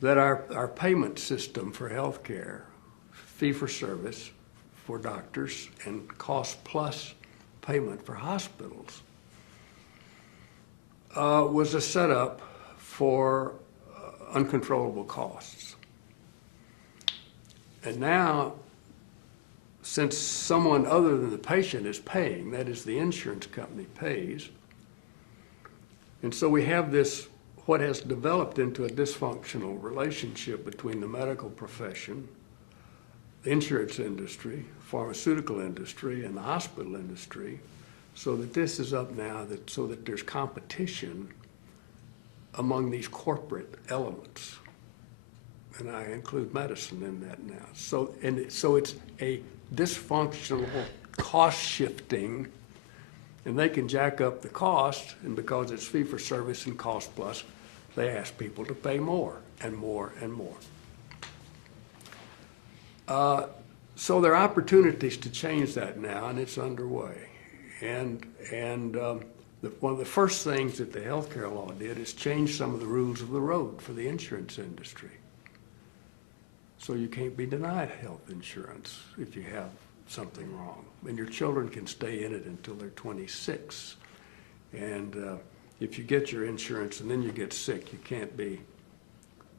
that our payment system for health care, fee-for-service for doctors and cost-plus payment for hospitals, was a setup for uncontrollable costs. And now, since someone other than the patient is paying, that is the insurance company pays, and so we have this what has developed into a dysfunctional relationship between the medical profession, the insurance industry, pharmaceutical industry, and the hospital industry, so that this is up now so that there's competition among these corporate elements. And I include medicine in that now. So it's a dysfunctional cost shifting, and they can jack up the cost, and because it's fee for service and cost plus, they ask people to pay more and more and more. So there are opportunities to change that now, and it's underway. One of the first things that the healthcare law did is change some of the rules of the road for the insurance industry. So you can't be denied health insurance if you have something wrong. And your children can stay in it until they're 26. And if you get your insurance and then you get sick, you can't be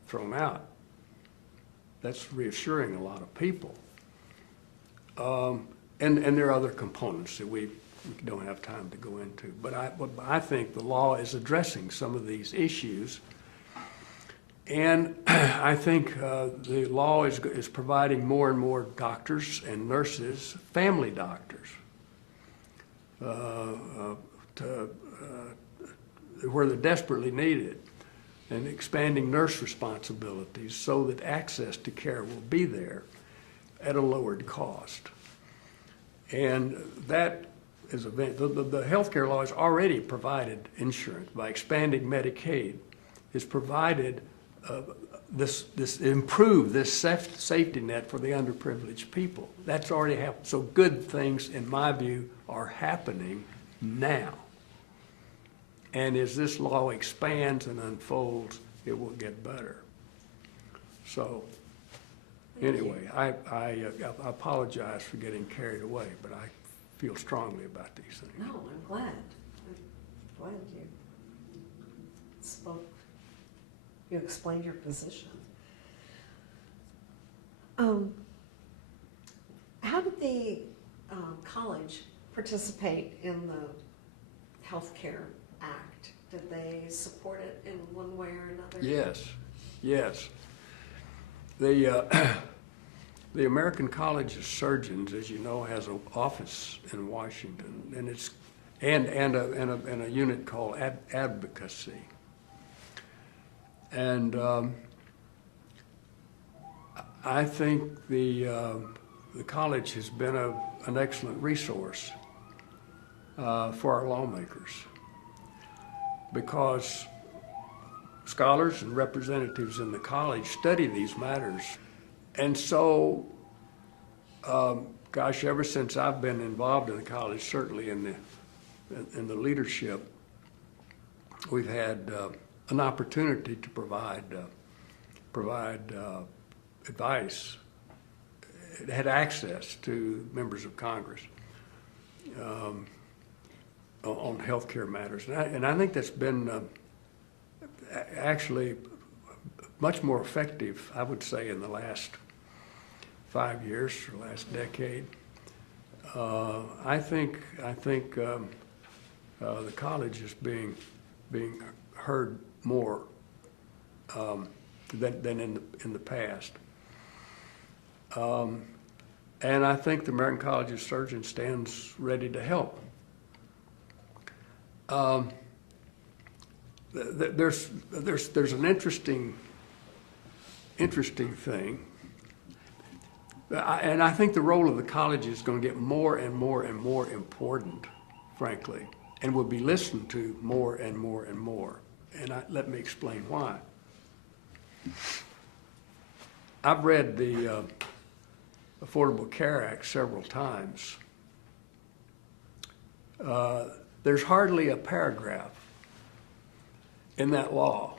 thrown out. That's reassuring a lot of people. And there are other components that we don't have time to go into. But I think the law is addressing some of these issues. And I think the law is providing more and more doctors and nurses, family doctors, where they're desperately needed, and expanding nurse responsibilities so that access to care will be there at a lowered cost. And that is the healthcare law has already provided insurance by expanding Medicaid. It's provided improve this safety net for the underprivileged people. That's already happened. So good things, in my view, are happening now. And as this law expands and unfolds, it will get better. So anyway, I apologize for getting carried away, but I feel strongly about these things. No, I'm glad. I'm glad you spoke. You explained your position. How did the college participate in the Healthcare Act? Did they support it in one way or another? Yes. The American College of Surgeons, as you know, has an office in Washington, and it's and a unit called advocacy. And I think the college has been an excellent resource for our lawmakers, because scholars and representatives in the college study these matters. And so, gosh, ever since I've been involved in the college, certainly in the leadership, we've had an opportunity to provide advice. It had access to members of Congress on healthcare matters, and I think that's been actually much more effective, I would say, in the last 5 years or last decade. I think the college is being heard more than in the past. And I think the American College of Surgeons stands ready to help. There's an interesting thing, and I think the role of the college is going to get more and more and more important, frankly, and will be listened to more and more and more. And let me explain why. I've read the Affordable Care Act several times. There's hardly a paragraph in that law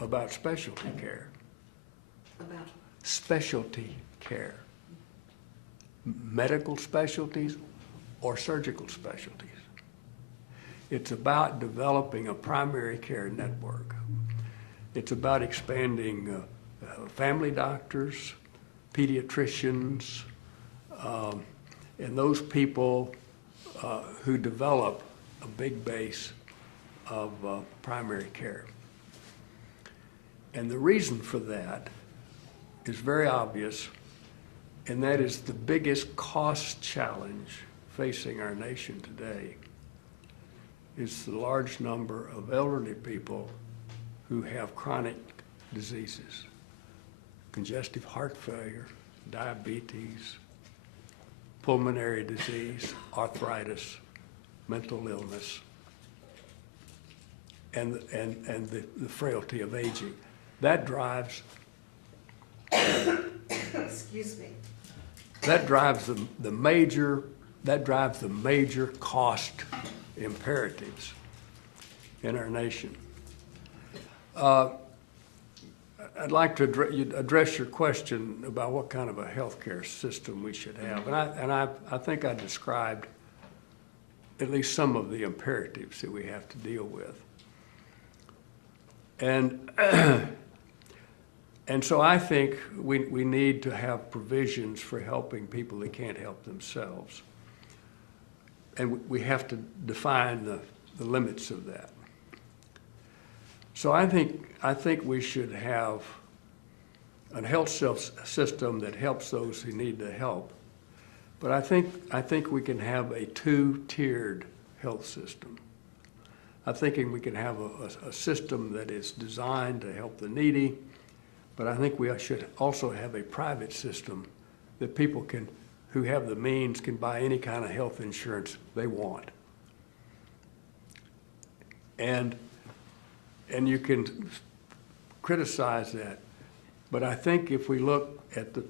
about specialty care. About Specialty care. Medical specialties or surgical specialties. It's about developing a primary care network. It's about expanding family doctors, pediatricians, and those people who develop a big base of primary care. And the reason for that is very obvious, and that is the biggest cost challenge facing our nation today is the large number of elderly people who have chronic diseases, congestive heart failure, diabetes, pulmonary disease, arthritis, mental illness, and the frailty of aging. That drives Excuse me. that drives the major cost imperatives in our nation. I'd like to address your question about what kind of a healthcare system we should have, and I think I described at least some of the imperatives that we have to deal with, and so I think we need to have provisions for helping people that can't help themselves, and we have to define the limits of that. So I think we should have a health system that helps those who need the help. But I think we can have a two-tiered health system. I'm thinking we can have a system that is designed to help the needy, but I think we should also have a private system that people who have the means can buy any kind of health insurance they want. And you can criticize that, but I think if we look at the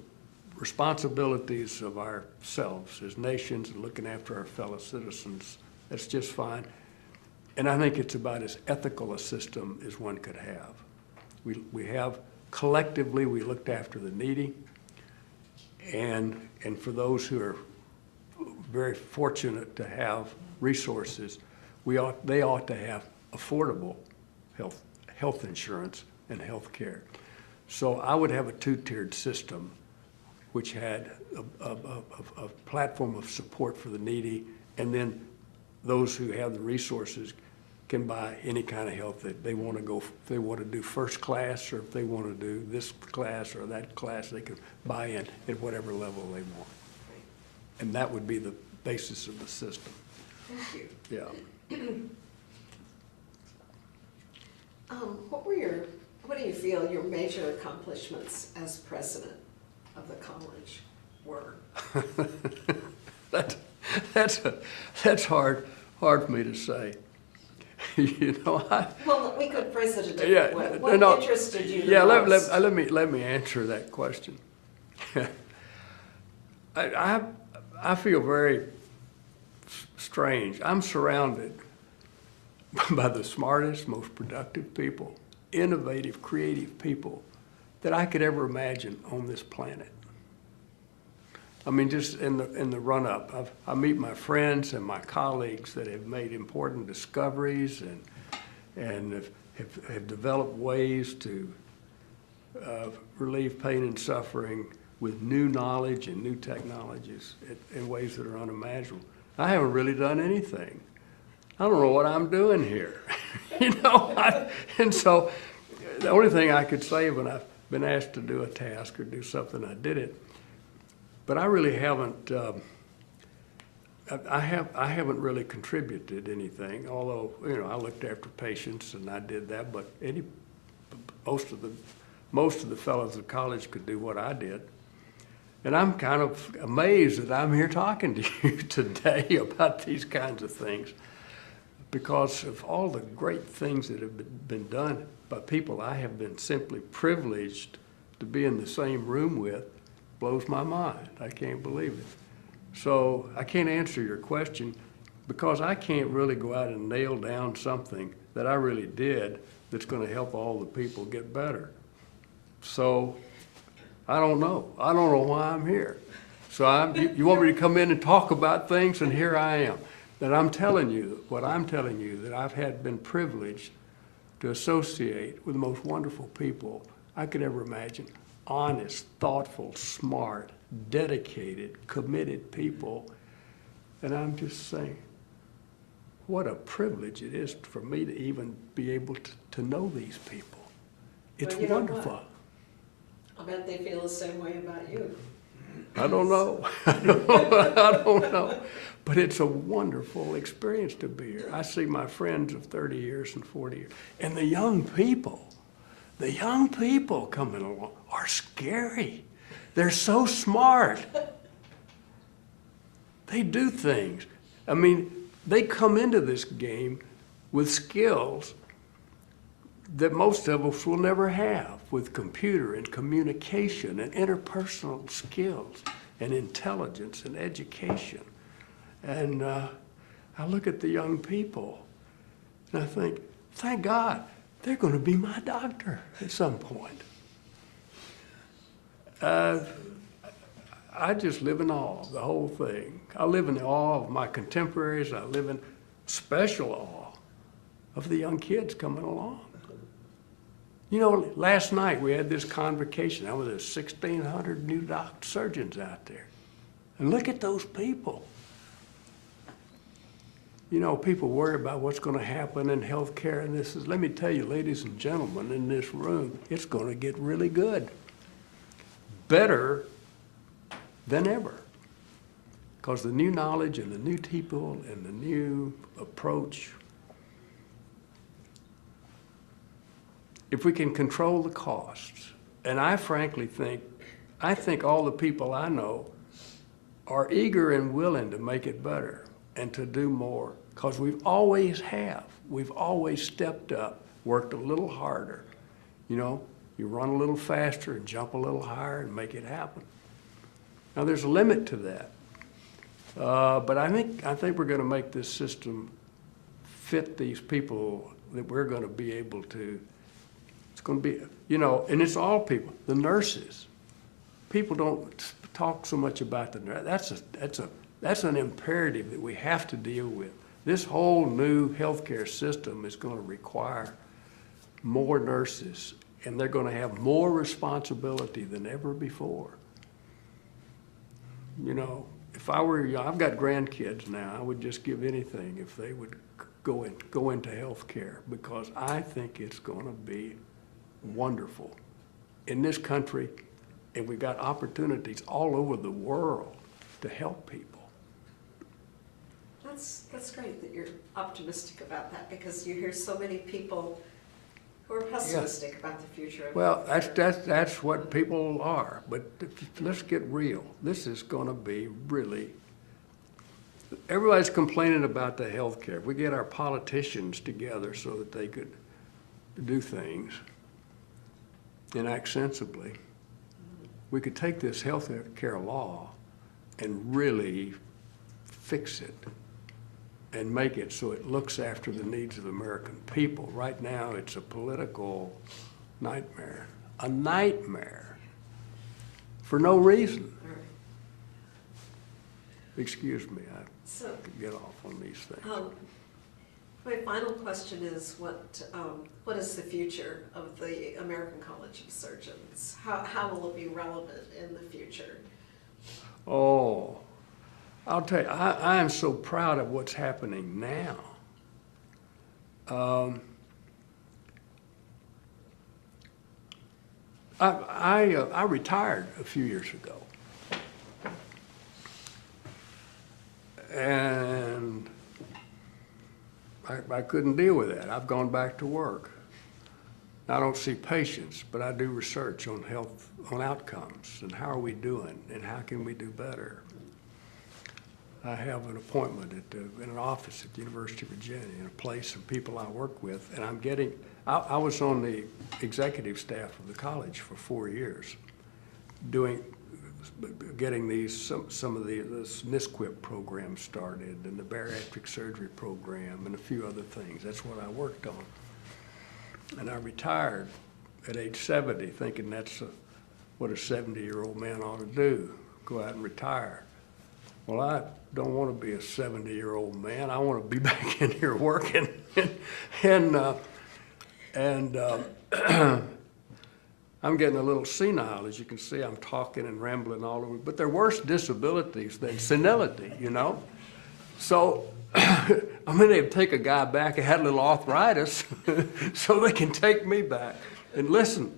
responsibilities of ourselves as nations and looking after our fellow citizens, that's just fine. And I think it's about as ethical a system as one could have. We have, collectively, we looked after the needy, and for those who are very fortunate to have resources, they ought to have affordable health insurance and health care. So I would have a two-tiered system which had a platform of support for the needy, and then those who have the resources can buy any kind of health that they want to go. If they want to do first class, or if they want to do this class or that class, they can buy in at whatever level they want. And that would be the basis of the system. Thank you. Yeah. What do you feel your major accomplishments as president of the college were? That's hard for me to say. You know, Well, we could phrase it a different yeah, way. What interested you the yeah, most? let me answer that question. I feel very strange. I'm surrounded by the smartest, most productive people, innovative, creative people that I could ever imagine on this planet. I mean, just in the run-up, I meet my friends and my colleagues that have made important discoveries and have developed ways to relieve pain and suffering with new knowledge and new technologies in ways that are unimaginable. I haven't really done anything. I don't know what I'm doing here, you know. And so the only thing I could say when I've been asked to do a task or do something, I did it. But I really haven't. I haven't really contributed anything. Although I looked after patients and I did that. But most of the fellows at college could do what I did. And I'm kind of amazed that I'm here talking to you today about these kinds of things, because of all the great things that have been done by people I have been simply privileged to be in the same room with. Blows my mind. I can't believe it. So I can't answer your question because I can't really go out and nail down something that I really did that's going to help all the people get better. So I don't know. I don't know why I'm here. So you want me to come in and talk about things, and here I am. That I'm telling you, that I've been privileged to associate with the most wonderful people I could ever imagine. Honest, thoughtful, smart, dedicated, committed people. And I'm just saying, what a privilege it is for me to even be able to know these people. It's Well, you know wonderful. what? I bet they feel the same way about you. I don't know. I don't know. But it's a wonderful experience to be here. I see my friends of 30 years and 40 years. And the young people coming along are scary. They're so smart. They do things. I mean, they come into this game with skills that most of us will never have, with computer and communication and interpersonal skills and intelligence and education. And I look at the young people and I think, thank God, they're going to be my doctor at some point. I just live in awe of the whole thing. I live in awe of my contemporaries. I live in special awe of the young kids coming along. You know, last night we had this convocation. There was 1,600 new surgeons out there. And look at those people. You know, people worry about what's going to happen in healthcare, and this is, let me tell you, ladies and gentlemen in this room, it's going to get really good. Better than ever. Because the new knowledge and the new people and the new approach, if we can control the costs, and I frankly think all the people I know are eager and willing to make it better and to do more, because we've always stepped up, worked a little harder. You know, you run a little faster and jump a little higher and make it happen. Now there's a limit to that, but I think we're going to make this system fit these people that we're going to be able to. It's going to be, you know, and it's all people. The nurses, people don't talk so much about the nurse. That's an imperative that we have to deal with. This whole new healthcare system is going to require more nurses, and they're going to have more responsibility than ever before. You know, if I were you, I've got grandkids now, I would just give anything if they would go into healthcare, because I think it's going to be wonderful in this country, and we've got opportunities all over the world to help people. That's great that you're optimistic about that, because you hear so many people who are pessimistic about the future of Well, healthcare. that's what people are, but let's get real. This is going to be really, everybody's complaining about the healthcare. If we get our politicians together so that they could do things and act sensibly, we could take this health care law and really fix it and make it so it looks after the needs of the American people. Right now, it's a political nightmare, for no reason. Excuse me, I could get off on these things. My final question is, what is the future of the American College of Surgeons? How will it be relevant in the future? Oh, I'll tell you, I am so proud of what's happening now. I retired a few years ago. And I couldn't deal with that. I've gone back to work. I don't see patients, but I do research on health, on outcomes, and how are we doing, and how can we do better. I have an appointment in an office at the University of Virginia, in a place of people I work with, and I was on the executive staff of the college for 4 years, getting some of the NSQIP programs started, and the bariatric surgery program, and a few other things. That's what I worked on. And I retired at age 70, thinking that's what a 70-year-old man ought to do, go out and retire. Well, I don't want to be a 70-year-old man. I want to be back in here working. I'm getting a little senile. As you can see, I'm talking and rambling all over. But there are worse disabilities than senility, you know? So I'm going to take a guy back who had a little arthritis so they can take me back. and listen.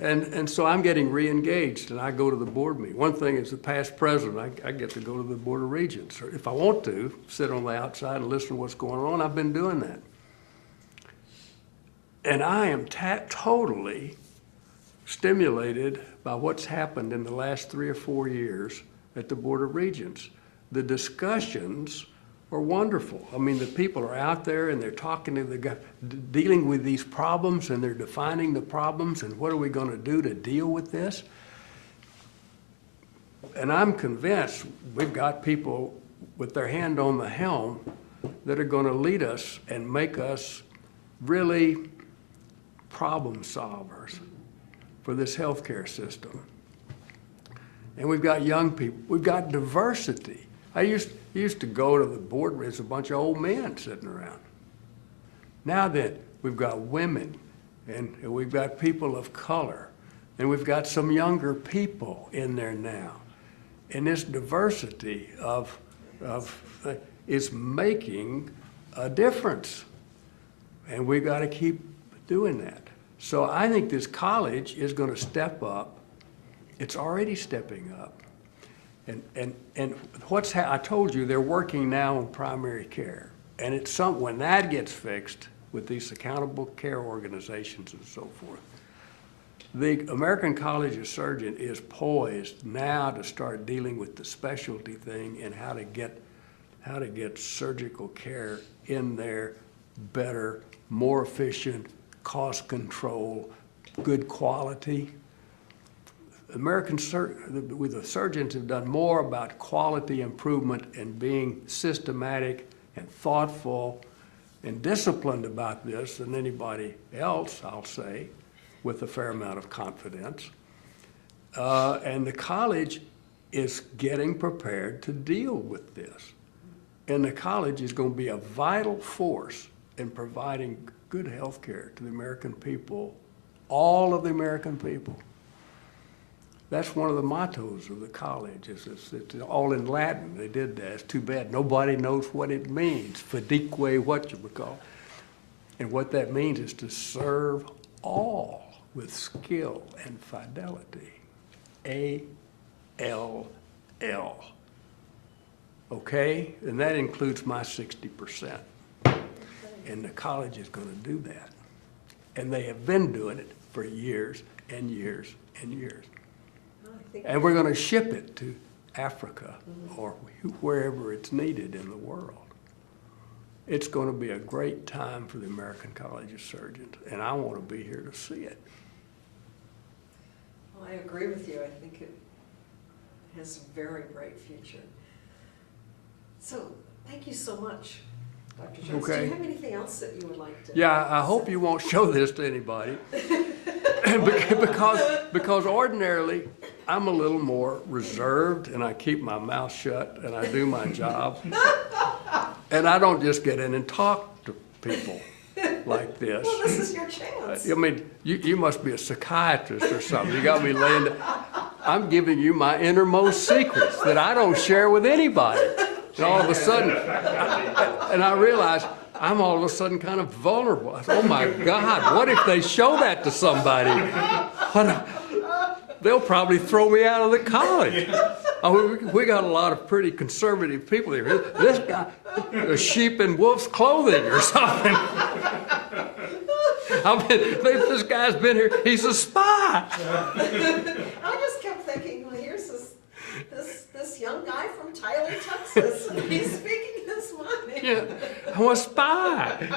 And so I'm getting re-engaged, and I go to the board meeting. One thing is, the past president, I get to go to the Board of Regents, or if I want to, sit on the outside and listen to what's going on. I've been doing that. And I am totally stimulated by what's happened in the last 3 or 4 years at the Board of Regents. The discussions are wonderful. I mean, the people are out there and they're talking to the guy, dealing with these problems, and they're defining the problems and what are we going to do to deal with this. And I'm convinced we've got people with their hand on the helm that are going to lead us and make us really problem solvers for this healthcare system. And we've got young people, we've got diversity. I used to go to the board, there's a bunch of old men sitting around. Now then, we've got women, and we've got people of color, and we've got some younger people in there now. And this diversity is making a difference. And we've got to keep doing that. So I think this college is going to step up. It's already stepping up. And I told you, they're working now on primary care. And it's when that gets fixed with these accountable care organizations and so forth, the American College of Surgeons is poised now to start dealing with the specialty thing and how to get surgical care in there better, more efficient, cost control, good quality. The surgeons have done more about quality improvement and being systematic and thoughtful and disciplined about this than anybody else, I'll say, with a fair amount of confidence. And the college is getting prepared to deal with this. And the college is going to be a vital force in providing good health care to the American people, all of the American people. That's one of the mottos of the college. It's all in Latin. They did that. It's too bad nobody knows what it means. Fidique whatchamacall. And what that means is to serve all with skill and fidelity. A-L-L. Okay? And that includes my 60%. And the college is going to do that. And they have been doing it for years and years and years. And we're going to ship it to Africa or wherever it's needed in the world. It's going to be a great time for the American College of Surgeons, and I want to be here to see it. Well, I agree with you. I think it has a very bright future. So, thank you so much, Dr. Jones. Okay. Do you have anything else that you would like to Yeah, I say? hope you won't show this to anybody. because ordinarily, I'm a little more reserved, and I keep my mouth shut, and I do my job. And I don't just get in and talk to people like this. Well, this is your chance. I mean, you must be a psychiatrist or something. You got me laying down. I'm giving you my innermost secrets that I don't share with anybody. And all of a sudden, I realize I'm all of a sudden kind of vulnerable. I said, oh my God, what if they show that to somebody? They'll probably throw me out of the college. We got a lot of pretty conservative people here. This guy, a sheep in wolf's clothing or something. This guy's been here, he's a spy. I just kept thinking, well, here's this young guy from Tyler, Texas, and he's speaking his mind. Yeah, I'm a spy.